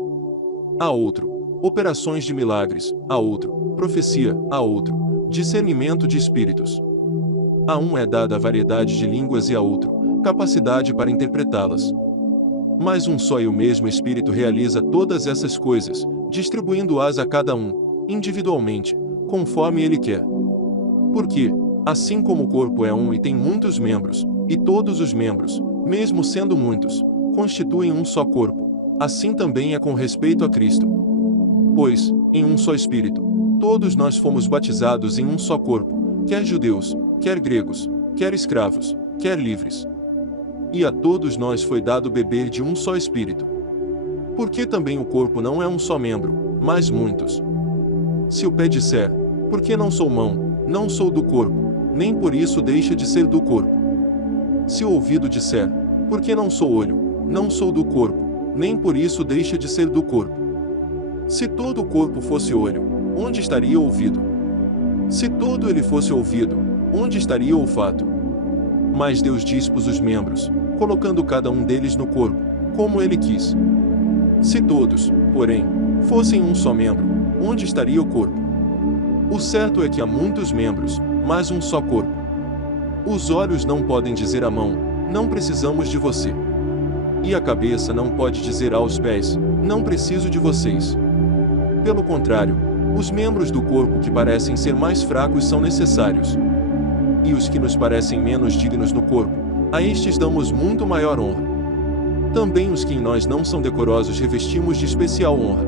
A outro, operações de milagres, a outro, profecia, a outro, discernimento de espíritos. A um é dada a variedade de línguas e a outro, capacidade para interpretá-las. Mas um só e o mesmo Espírito realiza todas essas coisas, distribuindo-as a cada um, individualmente, conforme ele quer. Porque, assim como o corpo é um e tem muitos membros, e todos os membros, mesmo sendo muitos, constituem um só corpo, assim também é com respeito a Cristo. Pois, em um só Espírito, todos nós fomos batizados em um só corpo, quer judeus, quer gregos, quer escravos, quer livres. E a todos nós foi dado beber de um só Espírito. Porque também o corpo não é um só membro, mas muitos. Se o pé disser, porque não sou mão, não sou do corpo, nem por isso deixa de ser do corpo. Se o ouvido disser, porque não sou olho, não sou do corpo, nem por isso deixa de ser do corpo. Se todo o corpo fosse olho, onde estaria o ouvido? Se todo ele fosse ouvido, onde estaria o olfato? Mas Deus dispôs os membros, colocando cada um deles no corpo, como ele quis. Se todos, porém, fossem um só membro, onde estaria o corpo? O certo é que há muitos membros, mas um só corpo. Os olhos não podem dizer à mão, não precisamos de você. E a cabeça não pode dizer aos pés, não preciso de vocês. Pelo contrário, os membros do corpo que parecem ser mais fracos são necessários. E os que nos parecem menos dignos no corpo, a estes damos muito maior honra. Também os que em nós não são decorosos revestimos de especial honra.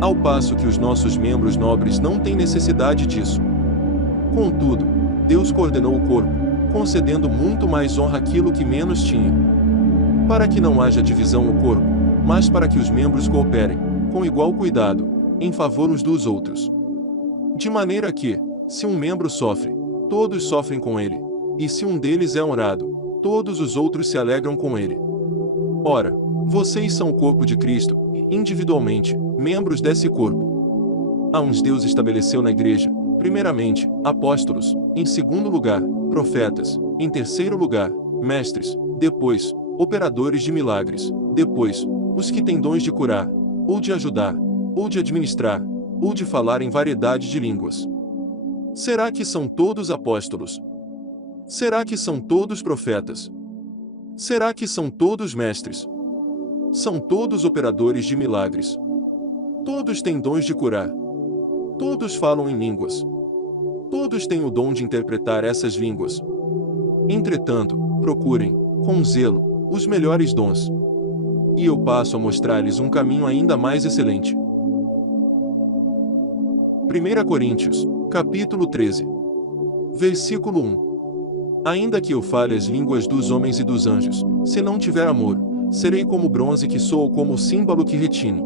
Ao passo que os nossos membros nobres não têm necessidade disso. Contudo, Deus coordenou o corpo, concedendo muito mais honra àquilo que menos tinha. Para que não haja divisão no corpo, mas para que os membros cooperem, com igual cuidado, em favor uns dos outros. De maneira que, se um membro sofre, todos sofrem com ele, e se um deles é honrado, todos os outros se alegram com ele. Ora, vocês são o corpo de Cristo, individualmente, membros desse corpo. A uns Deus estabeleceu na igreja, primeiramente, apóstolos, em segundo lugar, profetas, em terceiro lugar, mestres, depois, operadores de milagres, depois, os que têm dons de curar, ou de ajudar, ou de administrar, ou de falar em variedade de línguas. Será que são todos apóstolos? Será que são todos profetas? Será que são todos mestres? São todos operadores de milagres? Todos têm dons de curar? Todos falam em línguas? Todos têm o dom de interpretar essas línguas? Entretanto, procurem, com zelo, os melhores dons. E eu passo a mostrar-lhes um caminho ainda mais excelente. 1 Coríntios, capítulo 13. Versículo 1. Ainda que eu fale as línguas dos homens e dos anjos, se não tiver amor, serei como bronze que soa ou como símbolo que retine.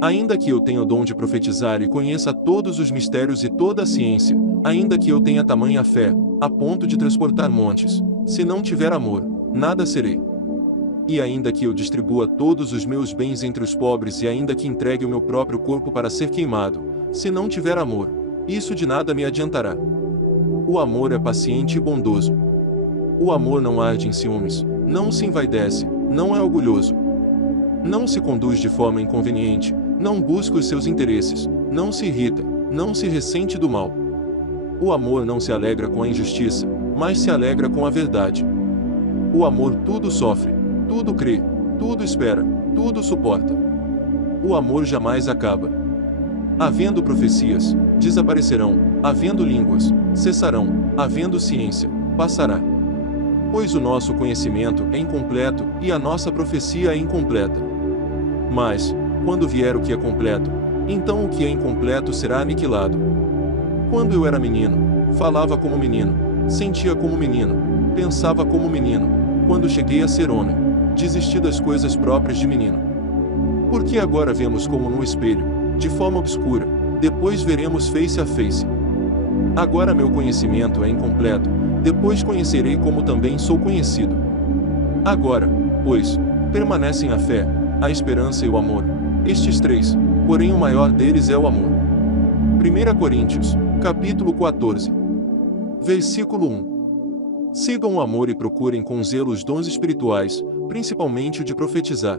Ainda que eu tenha o dom de profetizar e conheça todos os mistérios e toda a ciência, ainda que eu tenha tamanha fé, a ponto de transportar montes, se não tiver amor, nada serei. E ainda que eu distribua todos os meus bens entre os pobres e ainda que entregue o meu próprio corpo para ser queimado, se não tiver amor, isso de nada me adiantará. O amor é paciente e bondoso. O amor não arde em ciúmes, não se envaidece, não é orgulhoso. Não se conduz de forma inconveniente, não busca os seus interesses, não se irrita, não se ressente do mal. O amor não se alegra com a injustiça, mas se alegra com a verdade. O amor tudo sofre, tudo crê, tudo espera, tudo suporta. O amor jamais acaba. Havendo profecias, desaparecerão, havendo línguas, cessarão, havendo ciência, passará. Pois o nosso conhecimento é incompleto e a nossa profecia é incompleta. Mas, quando vier o que é completo, então o que é incompleto será aniquilado. Quando eu era menino, falava como menino, sentia como menino, pensava como menino. Quando cheguei a ser homem, desisti das coisas próprias de menino. Porque agora vemos como num espelho, de forma obscura, depois veremos face a face. Agora meu conhecimento é incompleto, depois conhecerei como também sou conhecido. Agora, pois, permanecem a fé, a esperança e o amor, estes três, porém o maior deles é o amor. 1 Coríntios, capítulo 14. Versículo 1. Sigam o amor e procurem com zelo os dons espirituais, principalmente o de profetizar.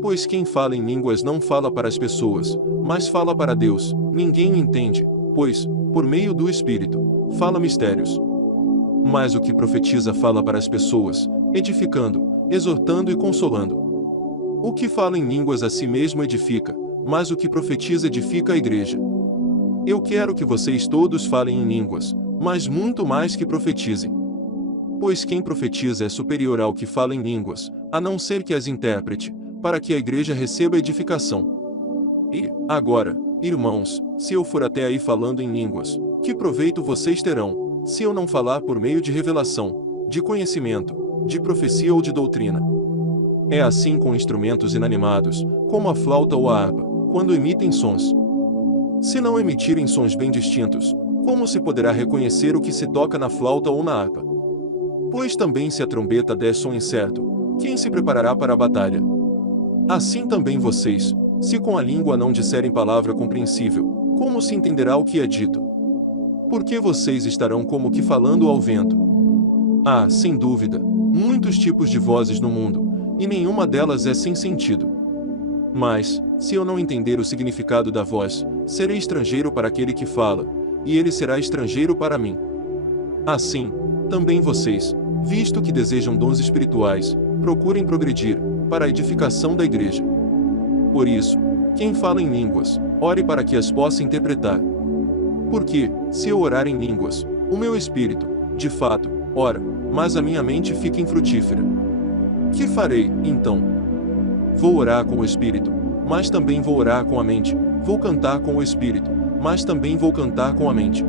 Pois quem fala em línguas não fala para as pessoas, mas fala para Deus, ninguém o entende, pois, por meio do Espírito, fala mistérios. Mas o que profetiza fala para as pessoas, edificando, exortando e consolando. O que fala em línguas a si mesmo edifica, mas o que profetiza edifica a igreja. Eu quero que vocês todos falem em línguas, mas muito mais que profetizem. Pois quem profetiza é superior ao que fala em línguas, a não ser que as interprete, para que a igreja receba edificação. E, agora, irmãos, se eu for até aí falando em línguas, que proveito vocês terão, se eu não falar por meio de revelação, de conhecimento, de profecia ou de doutrina? É assim com instrumentos inanimados, como a flauta ou a harpa, quando emitem sons. Se não emitirem sons bem distintos, como se poderá reconhecer o que se toca na flauta ou na harpa? Pois também se a trombeta der som incerto, quem se preparará para a batalha? Assim também vocês, se com a língua não disserem palavra compreensível, como se entenderá o que é dito? Porque vocês estarão como que falando ao vento. Há, sem dúvida, muitos tipos de vozes no mundo, e nenhuma delas é sem sentido. Mas, se eu não entender o significado da voz, serei estrangeiro para aquele que fala, e ele será estrangeiro para mim. Assim, também vocês, visto que desejam dons espirituais, procurem progredir, para a edificação da igreja. Por isso, quem fala em línguas, ore para que as possa interpretar. Porque, se eu orar em línguas, o meu espírito, de fato, ora, mas a minha mente fica infrutífera. Que farei, então? Vou orar com o espírito, mas também vou orar com a mente, vou cantar com o espírito, mas também vou cantar com a mente.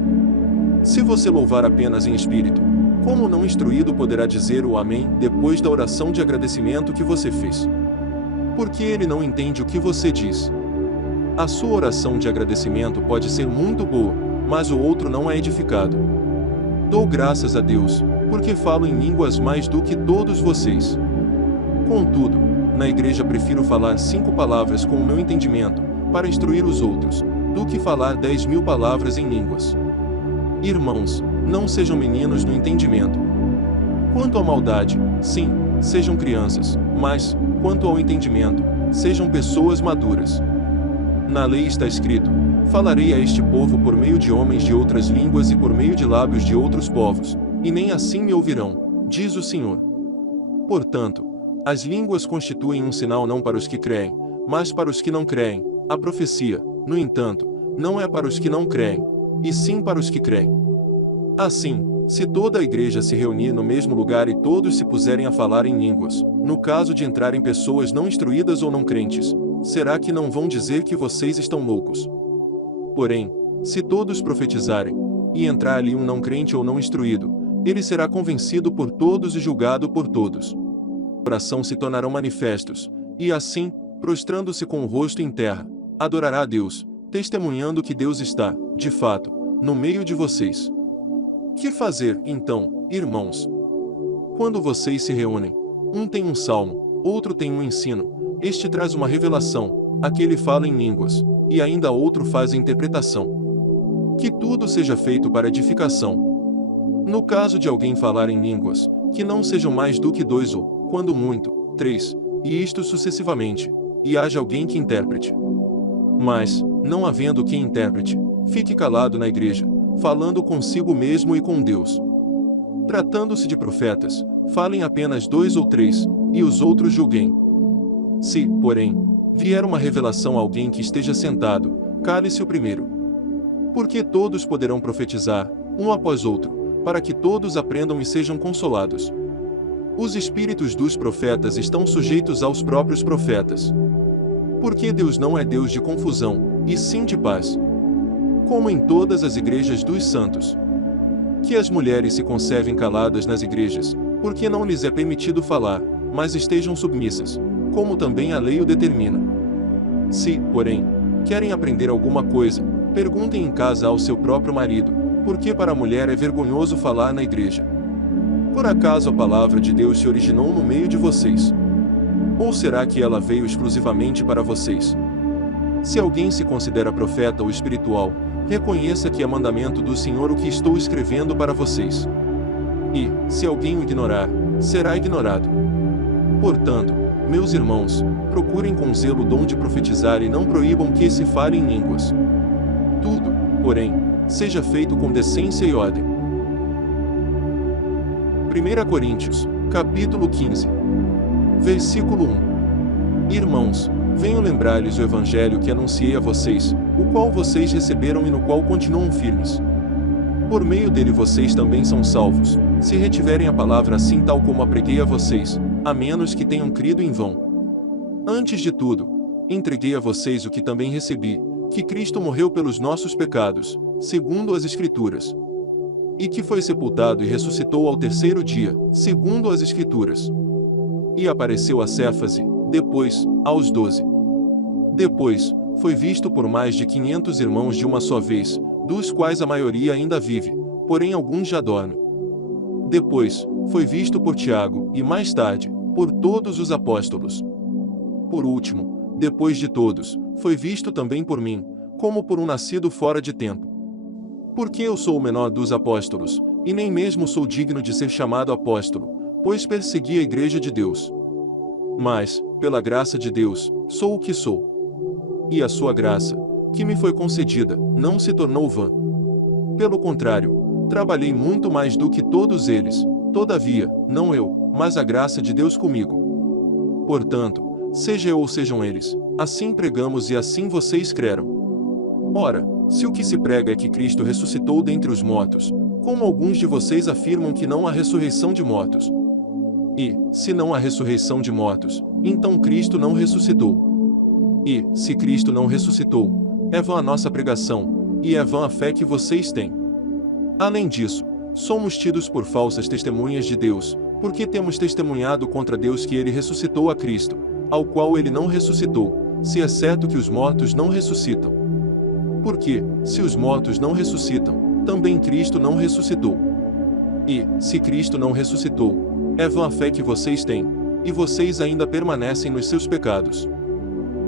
Se você louvar apenas em espírito, como não instruído poderá dizer o amém depois da oração de agradecimento que você fez? Porque ele não entende o que você diz. A sua oração de agradecimento pode ser muito boa, mas o outro não é edificado. Dou graças a Deus, porque falo em línguas mais do que todos vocês. Contudo, na igreja prefiro falar 5 palavras com o meu entendimento, para instruir os outros, do que falar 10.000 palavras em línguas. Irmãos, não sejam meninos no entendimento. Quanto à maldade, sim, sejam crianças, mas, quanto ao entendimento, sejam pessoas maduras. Na lei está escrito: falarei a este povo por meio de homens de outras línguas e por meio de lábios de outros povos, e nem assim me ouvirão, diz o Senhor. Portanto, as línguas constituem um sinal não para os que creem, mas para os que não creem. A profecia, no entanto, não é para os que não creem, e sim para os que creem. Assim, se toda a igreja se reunir no mesmo lugar e todos se puserem a falar em línguas, no caso de entrarem pessoas não instruídas ou não crentes, será que não vão dizer que vocês estão loucos? Porém, se todos profetizarem, e entrar ali um não crente ou não instruído, ele será convencido por todos e julgado por todos. Coração se tornarão manifestos, e assim, prostrando-se com o rosto em terra, adorará a Deus, testemunhando que Deus está, de fato, no meio de vocês. Que fazer, então, irmãos? Quando vocês se reúnem, um tem um salmo, outro tem um ensino, este traz uma revelação, aquele fala em línguas, e ainda outro faz a interpretação. Que tudo seja feito para edificação. No caso de alguém falar em línguas, que não sejam mais do que 2 ou, quando muito, 3, e isto sucessivamente, e haja alguém que interprete. Mas, não havendo quem interprete, fique calado na igreja, falando consigo mesmo e com Deus. Tratando-se de profetas, falem apenas 2 ou 3, e os outros julguem. Se, porém, vier uma revelação a alguém que esteja sentado, cale-se o primeiro. Porque todos poderão profetizar, um após outro, para que todos aprendam e sejam consolados. Os espíritos dos profetas estão sujeitos aos próprios profetas. Porque Deus não é Deus de confusão, e sim de paz. Como em todas as igrejas dos santos. Que as mulheres se conservem caladas nas igrejas, porque não lhes é permitido falar, mas estejam submissas, como também a lei o determina. Se, porém, querem aprender alguma coisa, perguntem em casa ao seu próprio marido, porque para a mulher é vergonhoso falar na igreja. Por acaso a palavra de Deus se originou no meio de vocês? Ou será que ela veio exclusivamente para vocês? Se alguém se considera profeta ou espiritual, reconheça que é mandamento do Senhor o que estou escrevendo para vocês. E, se alguém o ignorar, será ignorado. Portanto, meus irmãos, procurem com zelo o dom de profetizar e não proíbam que se fale em línguas. Tudo, porém, seja feito com decência e ordem. 1 Coríntios, capítulo 15. Versículo 1. Irmãos, venho lembrar-lhes o evangelho que anunciei a vocês, o qual vocês receberam e no qual continuam firmes. Por meio dele vocês também são salvos, se retiverem a palavra assim tal como a preguei a vocês, a menos que tenham crido em vão. Antes de tudo, entreguei a vocês o que também recebi, que Cristo morreu pelos nossos pecados, segundo as Escrituras. E que foi sepultado e ressuscitou ao terceiro dia, segundo as Escrituras. E apareceu a Céfase, depois, aos 12. Depois, foi visto por mais de 500 irmãos de uma só vez, dos quais a maioria ainda vive, porém alguns já dormem. Depois, foi visto por Tiago, e mais tarde, por todos os apóstolos. Por último, depois de todos, foi visto também por mim, como por um nascido fora de tempo. Porque eu sou o menor dos apóstolos, e nem mesmo sou digno de ser chamado apóstolo, pois persegui a igreja de Deus. Mas, pela graça de Deus, sou o que sou. E a sua graça, que me foi concedida, não se tornou vã. Pelo contrário, trabalhei muito mais do que todos eles, todavia, não eu, mas a graça de Deus comigo. Portanto, seja eu ou sejam eles, assim pregamos e assim vocês creram. Ora, se o que se prega é que Cristo ressuscitou dentre os mortos, como alguns de vocês afirmam que não há ressurreição de mortos? E, se não há ressurreição de mortos, então Cristo não ressuscitou. E, se Cristo não ressuscitou, é vã a nossa pregação, e é vã a fé que vocês têm. Além disso, somos tidos por falsas testemunhas de Deus, porque temos testemunhado contra Deus que ele ressuscitou a Cristo, ao qual ele não ressuscitou, se é certo que os mortos não ressuscitam. Porque, se os mortos não ressuscitam, também Cristo não ressuscitou. E, se Cristo não ressuscitou, é vã a fé que vocês têm, e vocês ainda permanecem nos seus pecados.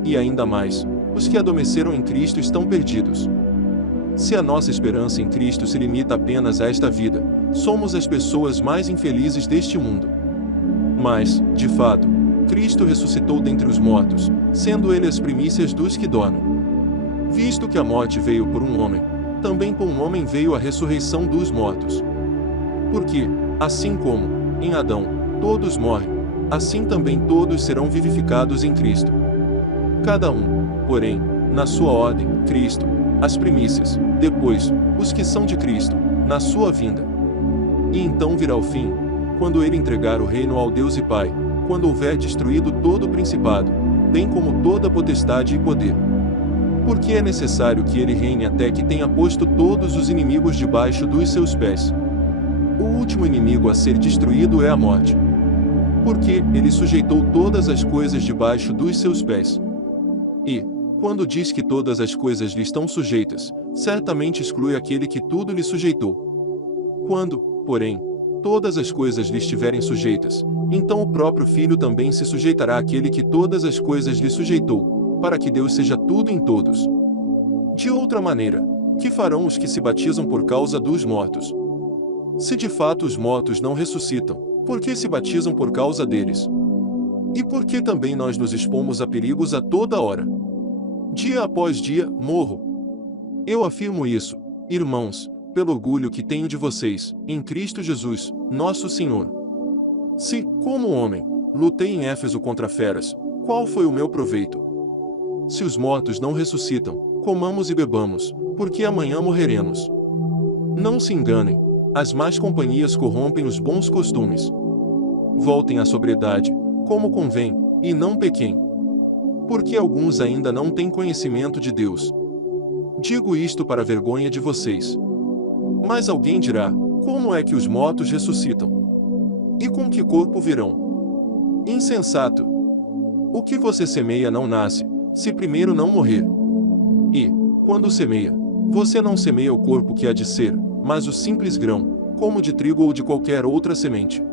E ainda mais, os que adormeceram em Cristo estão perdidos. Se a nossa esperança em Cristo se limita apenas a esta vida, somos as pessoas mais infelizes deste mundo. Mas, de fato, Cristo ressuscitou dentre os mortos, sendo ele as primícias dos que dormem. Visto que a morte veio por um homem, também por um homem veio a ressurreição dos mortos. Porque, assim como, em Adão, todos morrem, assim também todos serão vivificados em Cristo. Cada um, porém, na sua ordem, Cristo, as primícias, depois, os que são de Cristo, na sua vinda. E então virá o fim, quando ele entregar o reino ao Deus e Pai, quando houver destruído todo o principado, bem como toda potestade e poder. Porque é necessário que ele reine até que tenha posto todos os inimigos debaixo dos seus pés. O último inimigo a ser destruído é a morte. Porque ele sujeitou todas as coisas debaixo dos seus pés. E, quando diz que todas as coisas lhe estão sujeitas, certamente exclui aquele que tudo lhe sujeitou. Quando, porém, todas as coisas lhe estiverem sujeitas, então o próprio Filho também se sujeitará àquele que todas as coisas lhe sujeitou, para que Deus seja tudo em todos. De outra maneira, que farão os que se batizam por causa dos mortos? Se de fato os mortos não ressuscitam, por que se batizam por causa deles? E por que também nós nos expomos a perigos a toda hora? Dia após dia, morro. Eu afirmo isso, irmãos, pelo orgulho que tenho de vocês, em Cristo Jesus, nosso Senhor. Se, como homem, lutei em Éfeso contra feras, qual foi o meu proveito? Se os mortos não ressuscitam, comamos e bebamos, porque amanhã morreremos. Não se enganem, as más companhias corrompem os bons costumes. Voltem à sobriedade, como convém, e não pequem. Porque alguns ainda não têm conhecimento de Deus. Digo isto para a vergonha de vocês. Mas alguém dirá, como é que os mortos ressuscitam? E com que corpo virão? Insensato! O que você semeia não nasce, se primeiro não morrer. E, quando semeia, você não semeia o corpo que há de ser, mas o simples grão, como de trigo ou de qualquer outra semente.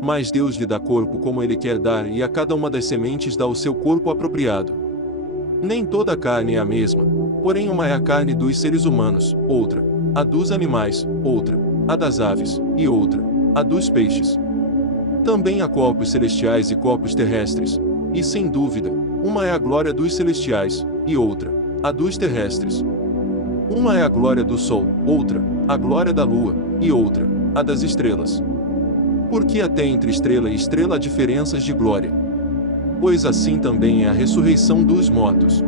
Mas Deus lhe dá corpo como ele quer dar e a cada uma das sementes dá o seu corpo apropriado. Nem toda a carne é a mesma, porém uma é a carne dos seres humanos, outra, a dos animais, outra, a das aves, e outra, a dos peixes. Também há corpos celestiais e corpos terrestres, e sem dúvida, uma é a glória dos celestiais, e outra, a dos terrestres. Uma é a glória do sol, outra, a glória da lua, e outra, a das estrelas. Porque até entre estrela e estrela há diferenças de glória. Pois assim também é a ressurreição dos mortos.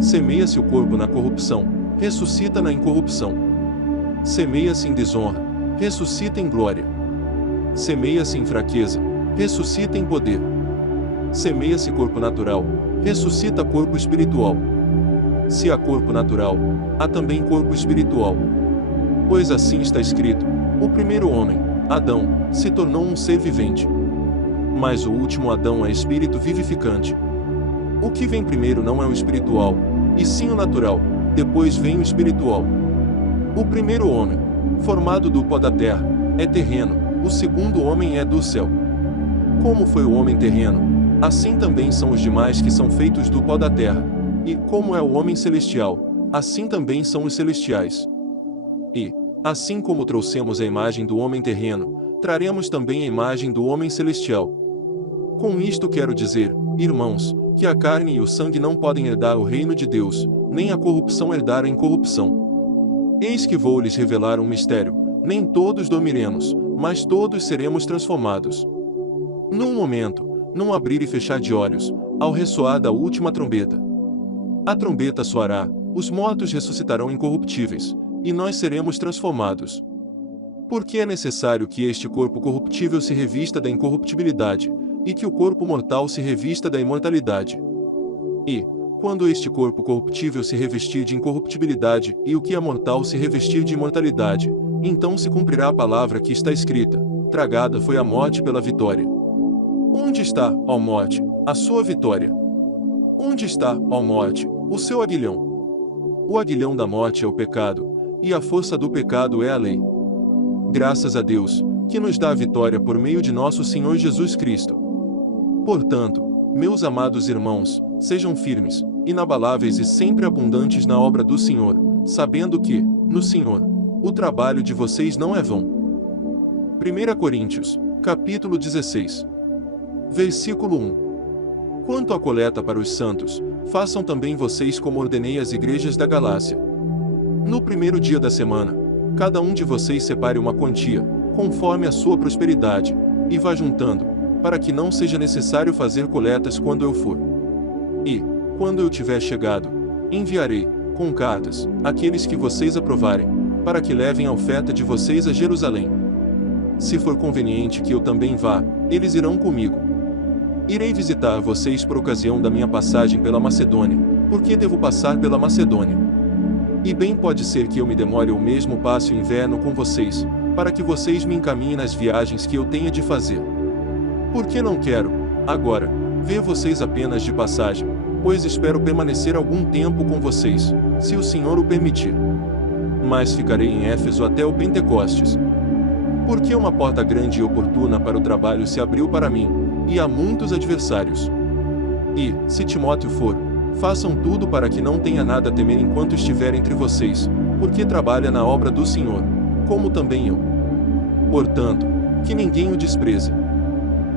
Semeia-se o corpo na corrupção, ressuscita na incorrupção. Semeia-se em desonra, ressuscita em glória. Semeia-se em fraqueza, ressuscita em poder. Semeia-se corpo natural, ressuscita corpo espiritual. Se há corpo natural, há também corpo espiritual. Pois assim está escrito: o primeiro homem, Adão, se tornou um ser vivente. Mas o último Adão é espírito vivificante. O que vem primeiro não é o espiritual, e sim o natural, depois vem o espiritual. O primeiro homem, formado do pó da terra, é terreno, o segundo homem é do céu. Como foi o homem terreno, assim também são os demais que são feitos do pó da terra. E como é o homem celestial, assim também são os celestiais. E, assim como trouxemos a imagem do homem terreno, traremos também a imagem do homem celestial. Com isto quero dizer, irmãos, que a carne e o sangue não podem herdar o reino de Deus, nem a corrupção herdar a incorrupção. Eis que vou lhes revelar um mistério: nem todos dormiremos, mas todos seremos transformados. Num momento, num abrir e fechar de olhos, ao ressoar da última trombeta. A trombeta soará, os mortos ressuscitarão incorruptíveis, e nós seremos transformados. Porque é necessário que este corpo corruptível se revista da incorruptibilidade, e que o corpo mortal se revista da imortalidade. E, quando este corpo corruptível se revestir de incorruptibilidade e o que é mortal se revestir de imortalidade, então se cumprirá a palavra que está escrita: tragada foi a morte pela vitória. Onde está, ó morte, a sua vitória? Onde está, ó morte, o seu aguilhão? O aguilhão da morte é o pecado, e a força do pecado é a lei. Graças a Deus, que nos dá a vitória por meio de nosso Senhor Jesus Cristo. Portanto, meus amados irmãos, sejam firmes, inabaláveis e sempre abundantes na obra do Senhor, sabendo que, no Senhor, o trabalho de vocês não é vão. 1 Coríntios, capítulo 16. Versículo 1. Quanto à coleta para os santos, façam também vocês como ordenei às igrejas da Galácia. No primeiro dia da semana, cada um de vocês separe uma quantia, conforme a sua prosperidade, e vá juntando, para que não seja necessário fazer coletas quando eu for. E, quando eu tiver chegado, enviarei, com cartas, aqueles que vocês aprovarem, para que levem a oferta de vocês a Jerusalém. Se for conveniente que eu também vá, eles irão comigo. Irei visitar vocês por ocasião da minha passagem pela Macedônia, porque devo passar pela Macedônia. E bem pode ser que eu me demore ou mesmo passe o inverno com vocês, para que vocês me encaminhem nas viagens que eu tenha de fazer. Porque não quero, agora, ver vocês apenas de passagem, pois espero permanecer algum tempo com vocês, se o Senhor o permitir. Mas ficarei em Éfeso até o Pentecostes. Porque uma porta grande e oportuna para o trabalho se abriu para mim, e há muitos adversários. E, se Timóteo for, façam tudo para que não tenha nada a temer enquanto estiver entre vocês, porque trabalha na obra do Senhor, como também eu. Portanto, que ninguém o despreze.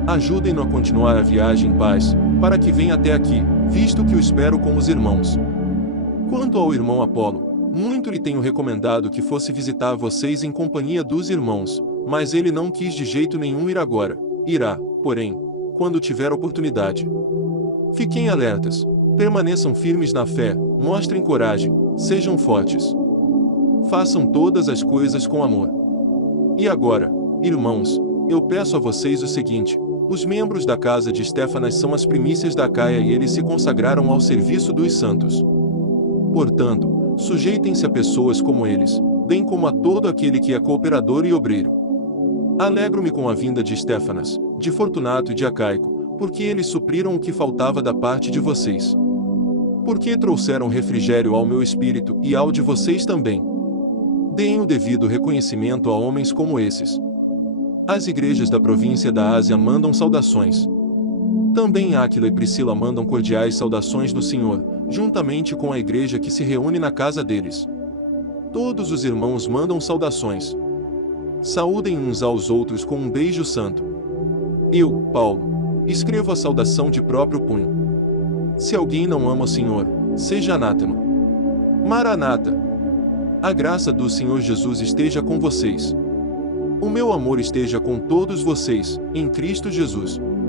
Ajudem-no a continuar a viagem em paz, para que venha até aqui, visto que o espero com os irmãos. Quanto ao irmão Apolo, muito lhe tenho recomendado que fosse visitar vocês em companhia dos irmãos, mas ele não quis de jeito nenhum ir agora. Irá, porém, quando tiver oportunidade. Fiquem alertas, permaneçam firmes na fé, mostrem coragem, sejam fortes. Façam todas as coisas com amor. E agora, irmãos, eu peço a vocês o seguinte: os membros da casa de Estéfanas são as primícias da Acaia e eles se consagraram ao serviço dos santos. Portanto, sujeitem-se a pessoas como eles, bem como a todo aquele que é cooperador e obreiro. Alegro-me com a vinda de Estéfanas, de Fortunato e de Acaico, porque eles supriram o que faltava da parte de vocês. Porque trouxeram refrigério ao meu espírito e ao de vocês também. Deem o devido reconhecimento a homens como esses. As igrejas da província da Ásia mandam saudações. Também Áquila e Priscila mandam cordiais saudações no Senhor, juntamente com a igreja que se reúne na casa deles. Todos os irmãos mandam saudações. Saúdem uns aos outros com um beijo santo. Eu, Paulo, escrevo a saudação de próprio punho. Se alguém não ama o Senhor, seja anátema. Maranata. A graça do Senhor Jesus esteja com vocês. O meu amor esteja com todos vocês, em Cristo Jesus.